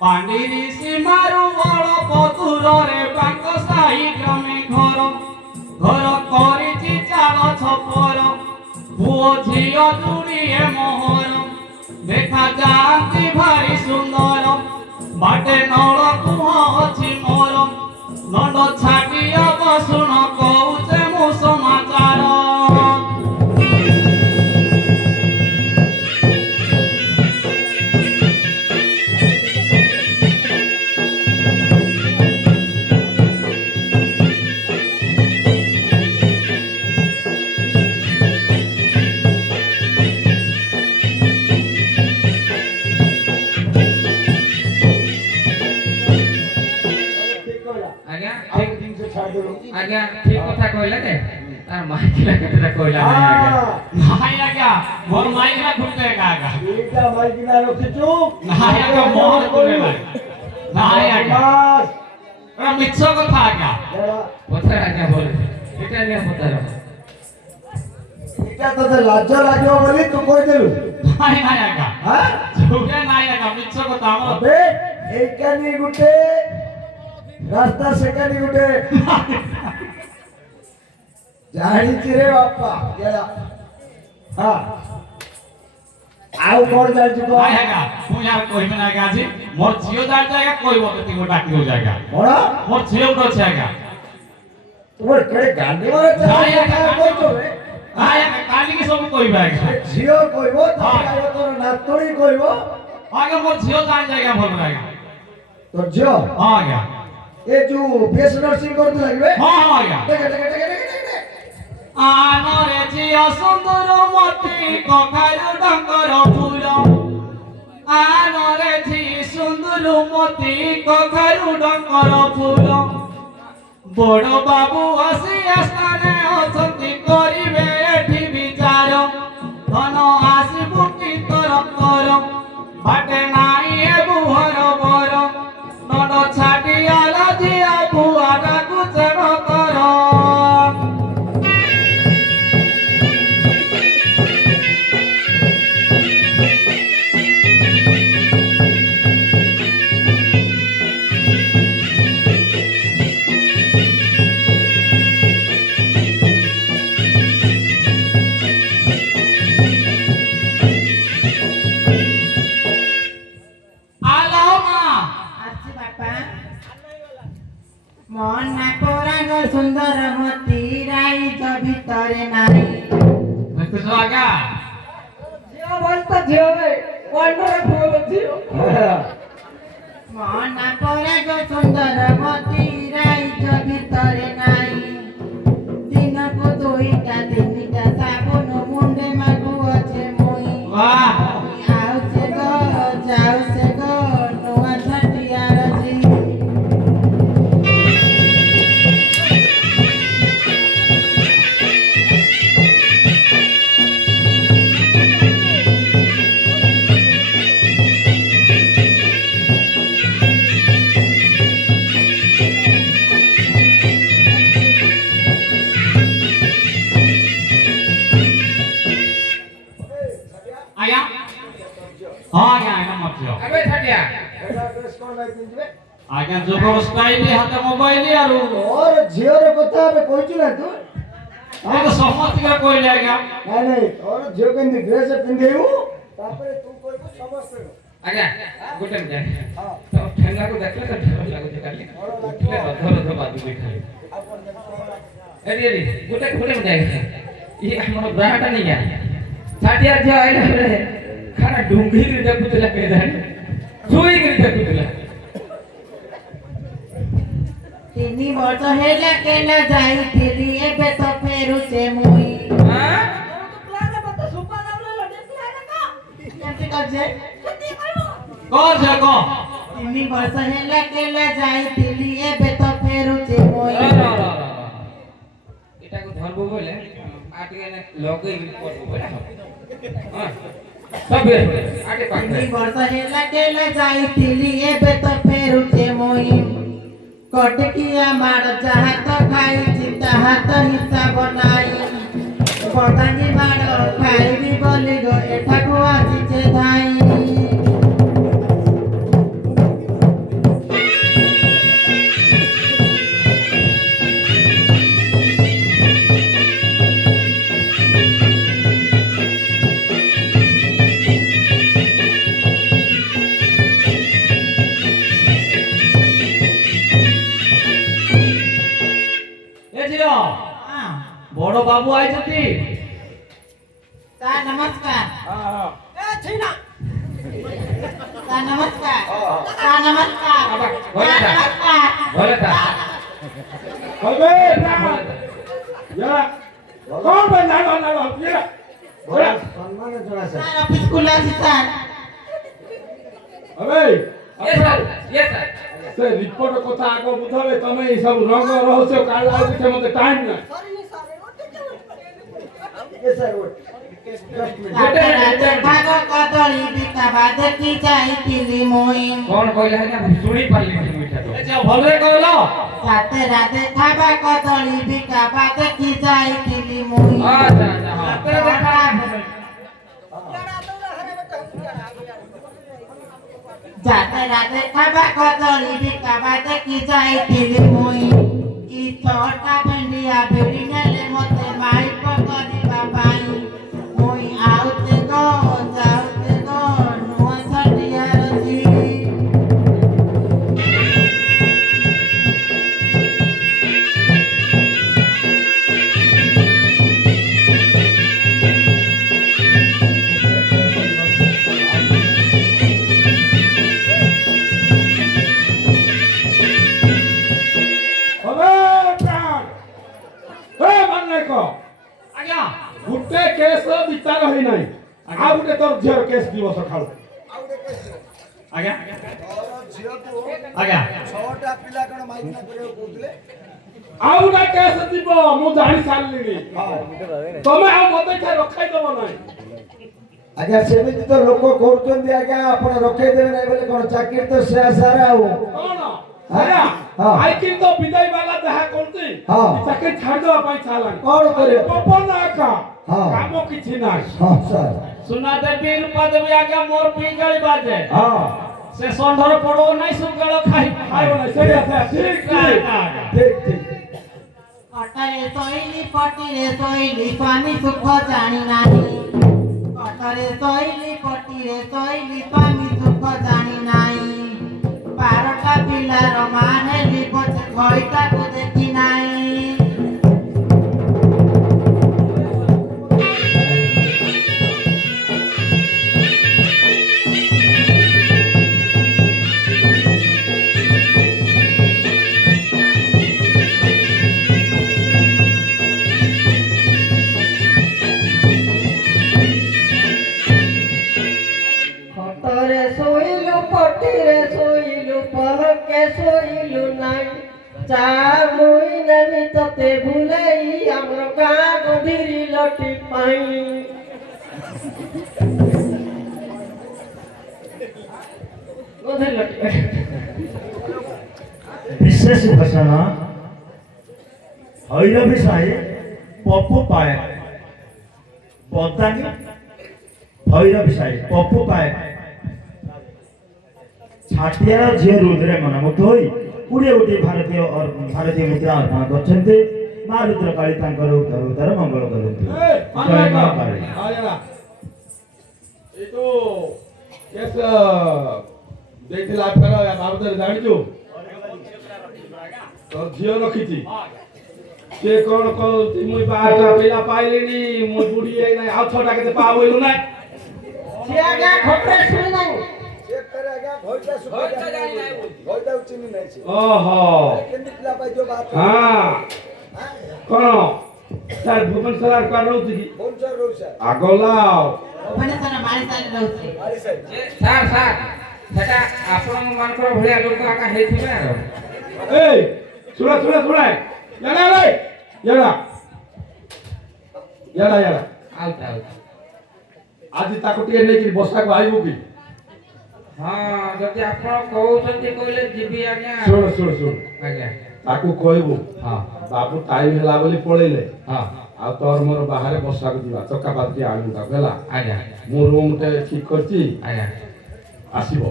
ପାଣ୍ଡିରି ସୀମାରୁ ଅଳ୍ପ ଦୂରରେ ବାଙ୍କ ସାହି ଗ୍ରାମେ ଘର। ଘର କରିଛି ଚାଳ ଛପର ପୁଅ ଝିଅ ଯୋଡ଼ିଏ ମୋହର। ଦେଖା ଯାଆନ୍ତି ଭାରି ସୁନ୍ଦର ବାଟେ ନଳ କୁହ ଅଛି ମୋର। ନଣ୍ଡ ଛାଟିଆ ବସୁଣ କହୁଛେ ମୁଁ ସମାଚାର। ঠিক কইলা। ଆଜ୍ଞା ଆଉ ଜିନିଷ ଛାଡି ଦେଲୁ। ଆଜ୍ଞା কইলা রে তার মাইকিলা কেতেটা কইলা নাই আজ্ঞা মোর মাইকিলা খুলতে আজ্ঞা এইটা মাইকিনা রখিছু নাই আজ্ঞা মোর কইলে নাই আজ্ঞা বাস এটা মিথ্য কথা আজ্ঞা এরা কোথায় আজ্ঞা বলে এটা নিয়ে কোথায় এটা তোতে লজ্জা লাগিব বলি তুই কই দিলু নাই নাই আজ্ঞা হ্যাঁ যুগে নাই আজ্ঞা মিথ্য কথা আমার আবে এইখানি গুটে রাস্তা সেখানি গুটে জানিছি রে বাপ্পা গেলা হ্যাঁ ଆଉ କଣ ଜାଣିଛୁ କହ নাই আজ্ঞা তুই আর কইবে না আজ্ঞা আজি মোর ঝিও দার জায়গা কইব তো তুই ডাকি হই জায়গা କଣ মোর ঝিও উঠছে আজ্ঞা তোমার কেড়ে গান্ডি মারে নাই আজ্ঞা কইছো রে নাই আজ্ঞা কালি কি সব কইবে আজ্ঞা ঝিও কইব তাহলে তোর নাতড়ি কইব আজ্ঞা মোর ঝিও দার জায়গা বলবে আজ্ঞা তোর ঝিও হ্যাঁ আজ্ঞা এ যু বেশ নার্সিং করতে লাগবে হ্যাঁ হ্যাঁ আজ্ঞা দেখে দেখে দেখে দেখে দেখে আনরে ঝিও সুন্দর মতি কখারু ডঙ্গর ফুল আনরে ঝি সুন্দর মতি কখারু ডঙ্গর ফুল বড় বাবু আসি আস্থানে অଛନ୍ତି করিবে এঠি বিচার ধন আসিবু কি তর তর বাটে নাই এ বুহর বর নড ছাটিয়ালা জিয়া বুয়া ডাকু চেড় কর আসছি বাপা মনা পরাগ সুন্দর মতি রাইজ ভিতরে নাই আজ্ঞা ঝিও বলতো ঝিও রে ওয়ান্ডার ফুল ঝিও মনা পরাগ সুন্দর মতি রাইজ ভিতরে নাই দিনকু দুইটা তিনটা সাবুন মুন্ডে মাগু আছে মই বাহ আউছে গো যাউছে গো নোয়া ছাটিয়ার জি আজ্ঞা হ্যাঁ আজ্ঞা এটা মতিও আবে ছাটিয়া এটা ড্রেস কোন ভাই পিনবে আজ্ঞা যুগর স্টাইল হাতে মোবাইল আর ওর ঝিওর কথা আমি কইছি না তুই এই তো সমস্ত কইলে আজ্ঞা নাই নাই ওর ঝিও কেন ড্রেস পিনদেউ তারপরে তুই কইবো সমস্ত আজ্ঞা গুটে যাই তো ঠেঙ্গাକୁ দেখলে তো ঢের লাগুছে কালি উঠলে রধ রধ বাজু খালি এরি এরি গুটে গুটে যাই ই আমার ব্রাহাটা নেই গা ছাটিয়া যে আইলা রে খানা ডুঙ্গি রে দেখুতলা পেদানি শুই করে দেখুতলা ତିନି ବର୍ଷ ହେଲା କେନା ଯାଇଥିଲି ଏବେ ତ ଫେରୁଛେ ମୁଇଁ হ্যাঁ କେମିତି କରୁଛେ? কর যা কর ତିନି ବର୍ଷ ହେଲା କେନା ଯାଇଥିଲି ଏବେ ତ ଫେରୁଛେ ମୁଇଁ এটাকে ধরবো বলে আটকে লগে করবো বলে হ্যাঁ সব আটে পাক ତିନି ବର୍ଷ ହେଲା କେନା ଯାଇଥିଲି ଏବେ ତ ଫେରୁଛେ ମୁଇଁ କଟକିଆ ମାଡ଼ ଯାହା ତ ଖାଇଛି ତାହା ତ ହିସାବ ନାହିଁ ପଟାଙ୍ଗି ମାଡ଼ ଖାଇବି ବୋଲି ଗୋ ଏଠାକୁ ଆସିଛେ ଧାଇଁ এ ছিল বড় বাবু আইছতি তা নমস্কার তা নমস্কার তা নমস্কার আবার তা বলে তা নমস্কার বলে তা হবে না ইয়া কোন ভাই না না না ইয়া সম্মান জনাছে স্যার অফিস খোলা আছে স্যার হবে Yes, sir. Yes, sir. ସେ ରିପୋର୍ଟ କଥା ଆଗ ବୁଝାବେ ତମେ ଏଇ ସବୁ ରଙ୍ଗ ରହସ୍ୟ କାଢିଲା ବେଳକୁ ମତେ ଟାଇମ ନାହିଁ Yes, sir. What? Just minute. ରାତେ ରାତେ ଭାଗ କଦଳୀ ବିକାବା ଦେଖି ଯାଇଥିଲି ମୁଇଁ କଣ କହିଲା ହେଲା ଶୁଣି ପାରିଲିନି ମିଠା ତ ଆଚ୍ଛା ଭଲରେ କହିଲ ରାତେ ରାତେ ଖାଇବା କଦଳୀ ବିକାବା ଦେଖି ଯାଇଥିଲି ମୁଇଁ ଆଚ୍ଛା ଆଚ୍ଛା ହଁ ରାତିରେ ଦେଖା ରାତେ ରାତେ ଖାଇବା କଦଳୀ ବିକାବା ଦେଖି ଯାଇଥିଲି ମୁଇଁ ଇ ଛଅଟା ଭେଣ୍ଡିଆ ଭିଡ଼ି ନେଲେ ମତେ ମାଇପ କରିବା ପାଇଁ ମୁଇଁ ଆଉତେ ଗో ଯାଉତେ ଗೋ ନୂଆ ଛଟିଆର ଝି ଆଜ୍ଞା ଗୋଟେ କେସ୍ ବିଚାର ହେଇନାହିଁ ଆଉ ଗୋଟେ ତୋର ଝିଅର କେସ୍ ଦି ବର୍ଷ ଖାଉ ଆଜ୍ଞା ଝିଅକୁ ଆଜ୍ଞା 6ଟା ପିଲା କଣ ମାଇକିନା କରିବାକୁ କହୁଥିଲେ ଆଉ ଗୋଟେ କେସ୍ ଯିବ ମୁଁ ଜାଣି ସାରିଲିଣି ତମେ ଆଉ ମତେ ଏଠି ରଖାଇଦବ ନାହିଁ ଆଜ୍ଞା ସେମିତି ତ ଲୋକ କରୁଛନ୍ତି ଆଜ୍ଞା ଆପଣ ରଖେଇଦେବେ ନାହିଁ ବୋଲେ କଣ ଚାକିରି ତ ସେ ଆଶାରେ ଆଉ କଣ ଆଜ୍ଞା ହଁ। ଆଇକିରି ତ ବିଦାୟ ବାଲା ଯାହା କରୁଛି ହଁ। ଚାକିରି ଛାଡ଼ିଦେବା ପାଇଁ ଚାଲାଣି କଣ କରିବ? ପବନ ଏକା ହଁ। କାମ କିଛି ନାହିଁ ହଁ ସାର୍ ସୁନା ଦେବୀ ରୂପା ଦେବୀ ଆଜ୍ଞା ମୋର ପିଙ୍ଗାଳି ବାଜେ ହଁ ସେ ଷଣ୍ଢର ପଡବ ନାହିଁ ସୁଗାଳ ଖାଇବ ଖାଇବ ନାହିଁ ସେଇଆ ଠିକ ଠିକ ଠିକ ଠିକ ଅଟରେ ଶୋଇଲି ପଟିରେ ଶୋଇଲି ସ୍ୱାମୀ ସୁଖ ଜାଣି ନାହିଁ ଅଟରେ ଶୋଇଲି ପଟିରେ ଶୋଇଲି ସ୍ୱାମୀ ସୁଖ ଜାଣି ନାହିଁ 12ଟା ପିଲାର ମା ହେଲି ପଛେ ଘଇଟାକୁ ଦେଖି ନାହିଁ ଖଟରେ ଶୋଇଲୁ ପଟିରେ ଶୋଇଲୁ ପଲକେ ଶୋଇଲୁ ନାଇଁ ଚା ମୁଇ ନେବି ତତେ ଭୁଲେଇ ଆମର ଗାଁ ଗଧିରି ଲଟି ପାଇଁ ଗଧିରି ଲଟି ପାଇଁ ବିଶେଷ ଘୋଷଣା ଭୈରବୀ ସାହି ପପୁ ପାଏ ପଦାନି ଭୈରବୀ ସାହି ପପୁ ପାଏ ଛାଟିଆର ଝିଅ ରୁଦ୍ରେ ମନମୁଗ୍ଧ ହୋଇ 20 ଭାରତୀୟ ମୁଦ୍ରା ଅର୍ପଣ କରିଛନ୍ତି ମା ରୁଦ୍ର କାଳୀ ତାଙ୍କର ଉତ୍ତର ମଙ୍ଗଳ କରନ୍ତୁ ଜୟ ମା କାଳୀ ଏଇ ତ କେସ୍ ଦେଇଥିଲା ଫେର ବାବଦରେ ଜାଣିଛୁ ତୋ ଝିଅ ରଖିଛି ସେ କଣ କହୁଛି ମୁଇଁ 12ଟା ପିଲା ପାଇଲିଣି ମୁଁ ବୁଢୀ ହେଇନାହିଁ ଆଉ 6ଟା କେତେ ପାଇଲୁ ନାହିଁ ସିଏ ଆଜ୍ଞା ଖଟରେ ଶୋଇ ନାହିଁ ଚେକ୍ करे ଆଜ୍ଞା ଘଇଟା ସୁଖ ଜାଣି ନାହିଁ ଘଇଟା ଚିନି ନାହିଁ ସେ ଓହୋ କେମିତି ପିଲା ପାଇજો ବାତ ହଁ କଣ ସାର୍ ଭୁବନେଶ୍ୱର କୁଆଡେ ରହୁଛି କି ବୋଲଚର ରହୁଛି ସାର୍ ଆଗଲା ଭୁବନେଶ୍ୱର ମାଳିସାହି ରହୁଛି ଆରି ସାର୍ ସାର୍ ସାର୍ ସେଟା ଆପଣ ମାନଙ୍କର ଭଳିଆ ଲୋକ ଆକା ହେଇଥିବେ ଆଉ এই শুনে শুনে শুনে ইয়াড়া রে ইয়াড়া ইয়াড়া ইয়াড়া ଆଉଟା ଆଉଟା ଆଜି ତାକୁ ଟିକେ ନେଇକି ବସାକୁ ଆଇବୁ କି ହଁ ଯଦି ଆପଣ କହୁଛନ୍ତି କହିଲେ ଯିବି ଆଜ୍ଞା ଶୁଣ ଶୁଣ ଶୁଣ ଆଜ୍ଞା ତାକୁ କହିବୁ ହଁ ବାବୁ ଟାଇମ ହେଲା ବୋଲି ପଳେଇଲେ ହଁ ଆଉ ତୋର ମୋର ବାହାରେ ବସାକୁ ଯିବା ଚକାପାତ ଟିକେ ଆଣିବୁ ତାକୁ ହେଲା ଆଜ୍ଞା ମୁଁ ରୁମଟେ ଠିକ କରିଛି ଆଜ୍ଞା ଆସିବ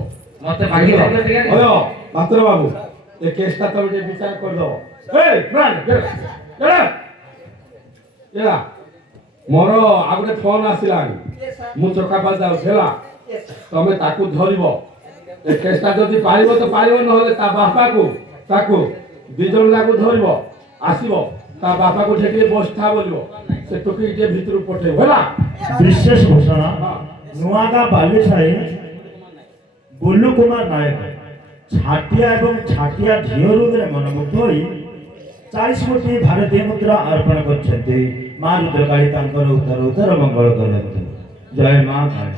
ମତେ ମାଗି ଦେଲେ ଟିକେ ଅୟ ମାତ୍ର ବାବୁ ଏ କେସଟା ତମେ ଟିକେ ବିଚାର କରିଦବ ଏଇ ଫ୍ରେଣ୍ଡ ଏରା ମୋର ଆଉ ଗୋଟେ ଫୋନ ଆସିଲାଣି ମୁଁ ଚକାପାତ ଯାଉଛି ହେଲା ତମେ ତାକୁ ଧରିବ ଏ କେସଟା ଯଦି ପାରିବ ତ ପାରିବ ନହେଲେ ତା ବାପାକୁ ତାକୁ 2 ଜଣ ଯାକୁ ଧରିବ ଆସିବ ତା ବାପାକୁ ଟିକେ ବସିଥା ବୋଲିବ ସେ ଟୋକି ଟିକେ ଭିତରକୁ ପଠେଇବ ହେଲା ବିଶେଷ ଘୋଷଣା ନୂଆଗାଁ ବାଲିସାହି ବୁଲୁ କୁମାର ନାୟକ ଛାଟିଆ ଏବଂ ଛାଟିଆ ଝିଅ ରୁଦ୍ରେ ମନମୁଗ୍ଧ ହୋଇ 40 କୋଟି ଭାରତୀୟ ମୁଦ୍ରା ଅର୍ପଣ କରିଛନ୍ତି ମା ରୁଦ୍ର କାଳୀ ତାଙ୍କର ଉତ୍ତର ମଙ୍ଗଳ କରନ୍ତୁ ଜୟ ମା କାଳୀ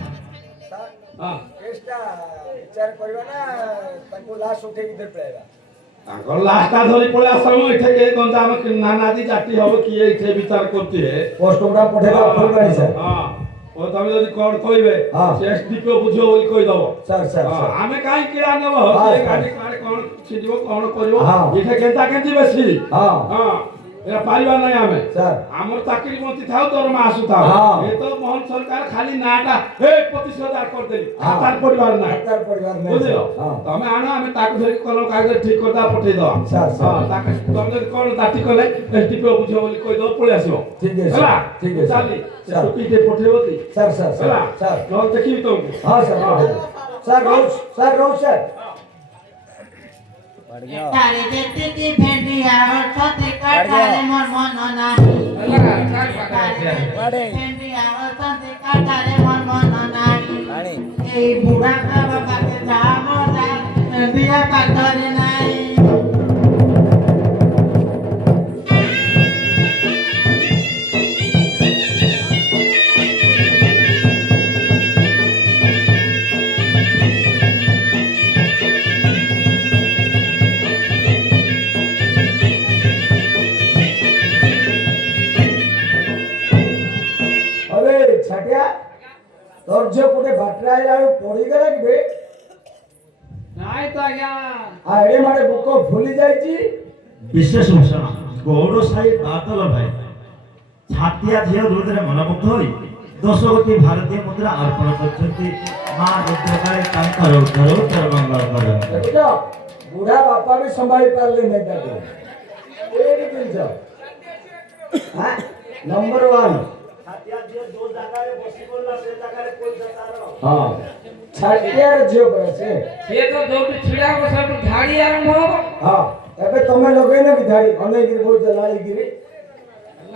ସାର୍ ହଁ କେସଟା ବିଚାର କରିବା ନା ତାଙ୍କୁ ଲାଷ୍ଟ ଉଠେଇକି ଧରି ପଳେଇବା ତାଙ୍କର ଲାଷ୍ଟଟା ଧରି ପଳେଇ ଆସ ଏଠି କେ ଗଞ୍ଜାମ ନାନାଦି ଜାତି ହବ କିଏ ଏଠି ବିଚାର କରୁଛି ପୋଷ୍ଟ ଗୁଡ଼ା ପଠେଇବା ଫୁଲବାଣୀ ସାର୍ ହଁ ଓ ତମେ ଯଦି କଣ କହିବେ ହଁ। ସେ ଏସଡିପିଓ ବୁଝିବ ବୋଲି କହିଦବ ସାର୍ ସାର୍ ହଁ, ସାର୍ ଆମେ କାହିଁ କିଳା ନେବ ହଁ, ସେ ସାର୍। ଗାଡି କାଳେ କଣ ଛିଡ଼ିବ କଣ କରିବ ହଁ। ଏଠି କେନ୍ତା କେନ୍ତି ବେଶୀ ହଁ ହଁ ଏରା ପାରିବା ନାହିଁ ଆମେ ସାର୍ ଆମର ଚାକିରି ବଞ୍ଚି ଥାଉ ଦରମା ଆସୁଥାଉ ହଁ। ଏ ତ ମୋହନ ସରକାର ଖାଲି ନାଟା ଏ 25,000 କରିଦେଲି ହଁ। ତାର ପରିବାର ନାହିଁ ତାର ପରିବାର ନାହିଁ ବୁଝିଲ ହଁ ତମେ ଆଣ ଆମେ ତାକୁ ଧରି କଲମ କାଗଜ ଠିକ କରିଦବା ପଠେଇଦବା ସାର୍, ସାର୍। ହଁ ତାକୁ ତମେ ଯଦି କଣ ଦାଟି କଲେ ଏସଡିପିଓ ବୁଝିବ ବୋଲି କହିଦବ ପଳେଇ ଆସିବ ଠିକ ଅଛି, ହେଲା ଠିକ ଅଛି। ଚାଲି ସାର୍। ଟୋପିଟେ ପଠେଇବ କି ସାର୍ ସାର୍ ହେଲା ସାର୍ ସାର୍ ନହେଲେ ଦେଖିବି ତମକୁ ହଁ ସାର୍ ପଠେଇବେ ସାର୍ ରହୁଛି ସାର୍ ରହୁଛି ସାର୍ ତାରେ ଯେତିକି ଭେଣ୍ଡିଆ ଅଛନ୍ତି କାଟାରେ ମୋର ମନ ନାହିଁ ଭେଣ୍ଡିଆ ଅଛନ୍ତି କାଟାରେ ମୋର ମନ ନାହିଁ ଏଇ ବୁଢା ବାବା ପାଖେ ଯାହା ମଜା ଭେଣ୍ଡିଆ ପାଖରେ ନାହିଁ अरे छाटिया तोर जो कोटे बाटरे आइला पड़ीगला कि बे ନାଇଁ ତ ଆଜ୍ଞା आ एडे माडे बुक फुली जाईची ବିଶେଷ ଘୋଷଣା ଗୌଡ଼ ସାହି ବାଦଲ ଭାଇ ଛାତିଆ ଝିଅ ଦୁର୍ଗରେ ମନମୁଗ୍ଧ ହୋଇ 10 କୋଟି ଭାରତୀୟ ମୁଦ୍ରା ଅର୍ପଣ କରିଛନ୍ତି ମା ରୁଦ୍ରକାଳେ ତାଙ୍କର ଉତ୍ତର ଉତ୍ତର ମଙ୍ଗଳ କର देखो बूढ़ा बापा भी संभाली पारले नहीं ताको एडी जिंस हां नंबर 1 ଛାତିଆ ଝିଅ ଯୋଉ ଜାଗାରେ ବସି ପଡିଲା ସେ ଜାଗାରେ ପଇସା ତାର हां छाटियार झियो बसे ସିଏ ତ ଯୋଉଠି ଛିଡ଼ା ହବ ସେଇଠୁ ଧାଡ଼ି ଆରମ୍ଭ ହବ हां एबे तमे लगेना कि धाड़ी अनेक गिरी बोल लाली गिरी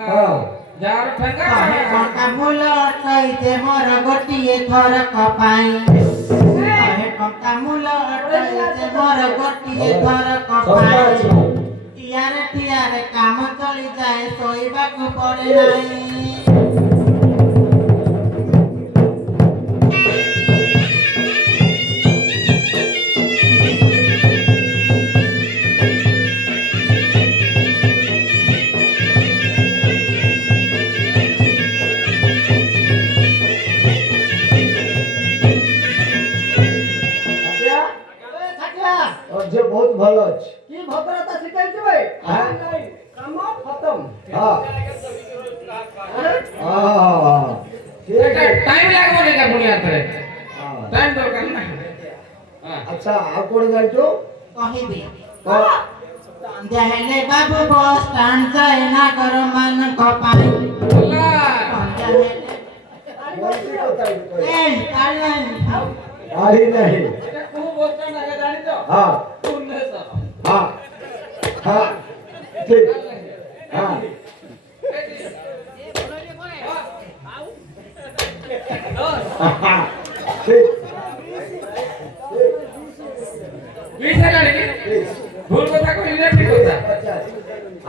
हां ଯାହାର ଠେଙ୍ଗା କହେ ଟଙ୍କା ମୂଲ ଅଟଇତେ ମୋର ଗୋଟିଏ ଥରକ ପାଇଁ କହେ ଟଙ୍କା ମୂଲ ଅଟଇତେ ମୋର ଗୋଟିଏ ଥରକ ପାଇଁ ଟିଆରେ ଟିଆରେ କାମ ଚଳିଯାଏ ଶୋଇବାକୁ ପଡେ ନାହିଁ छाटिया और जो बहुत भलो अछि কি ভদ্রতা শিখাইছো ভাই হ্যাঁ। কাম খতম हां हां ठीक है ଟାଇମ୍ ଲାଗିବ ନିକା ପୁଣି ହାତରେ हां ଟାଇମ୍ ଦରକାର ନା अच्छा आ कोड जाइतो କହିବି हां ସନ୍ଧ୍ୟା ହେଲେ ବାବୁ ବସ୍ ଷ୍ଟାଣ୍ଡ ଯାଏ ନାଗର ମାନଙ୍କ ପାଇଁ ହେଲା ସନ୍ଧ୍ୟା ହେଲେ बोलती बताई ଏଇ ତାଳି गाड़ी नहीं এটা କୋଉ ବସ୍ ଷ୍ଟାଣ୍ଡ ଆগে ଜାଣିଛ हां ଭୁବନେଶ୍ୱର हां हां ठीक हां ठीक ଦୁଇଶହ ଗାଡ଼ି ଭୁଲ କଥା କହିଲେ ଠିକ କଥା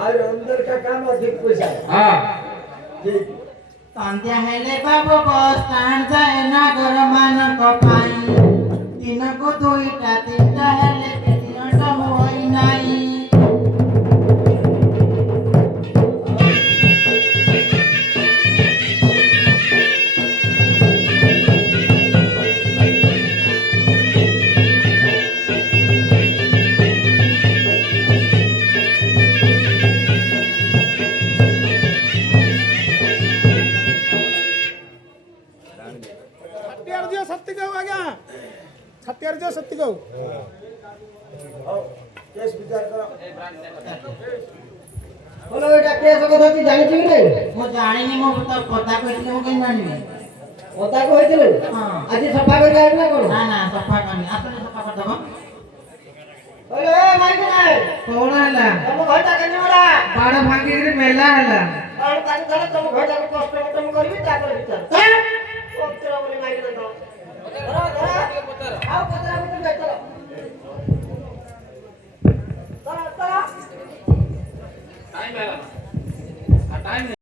और अंदर का काम अधिक पैसा है ହଁ ठीक ସନ୍ଧ୍ୟା ହେଲେ ବାବୁ ବସ୍ ଷ୍ଟାଣ୍ଡ ଯାଏ ନାଗର ମାନଙ୍କ ପାଇଁ ଦିନକୁ 2ଟା 3ଟା ହେଲେ ତିନିଟା ହୁଏ ନାହିଁ ଛତିଆର ଝିଅ ସତ୍ୟ କହୁ ଆଜ୍ଞା ଛତିଆର ଝିଅ ସତ୍ୟ କହୁ केस विचार करो বলো এটা কেস কথা কি জানিছো কি নাই ମୁଁ ଜାଣିନି ମୁଁ ତ କଥା କହିଥିଲି ମୁଁ କେମିତି ଜାଣିବି কথা কইছিল ହଁ আজ সফা করে যাই না কোন ନା ନା ସଫା କରିନି ଆପଣ ସଫା କରିଦେବ বলে এ মাইক নাই କଣ ହେଲା ତମ ଘରଟା କେନି ବড়া ବାଡ଼ ଭାଙ୍ଗିକିରି ମେଲା ହେଲା আর কাজ ধরে তম ঘরটাকে কষ্ট মতম করবি তারপরে বিচার পত্র বলে মাইক না ধরো ধরো আও পত্র মতম যাই চলো চলো চলো ଟାଇମ୍ ହେଲା ଟାଇମ୍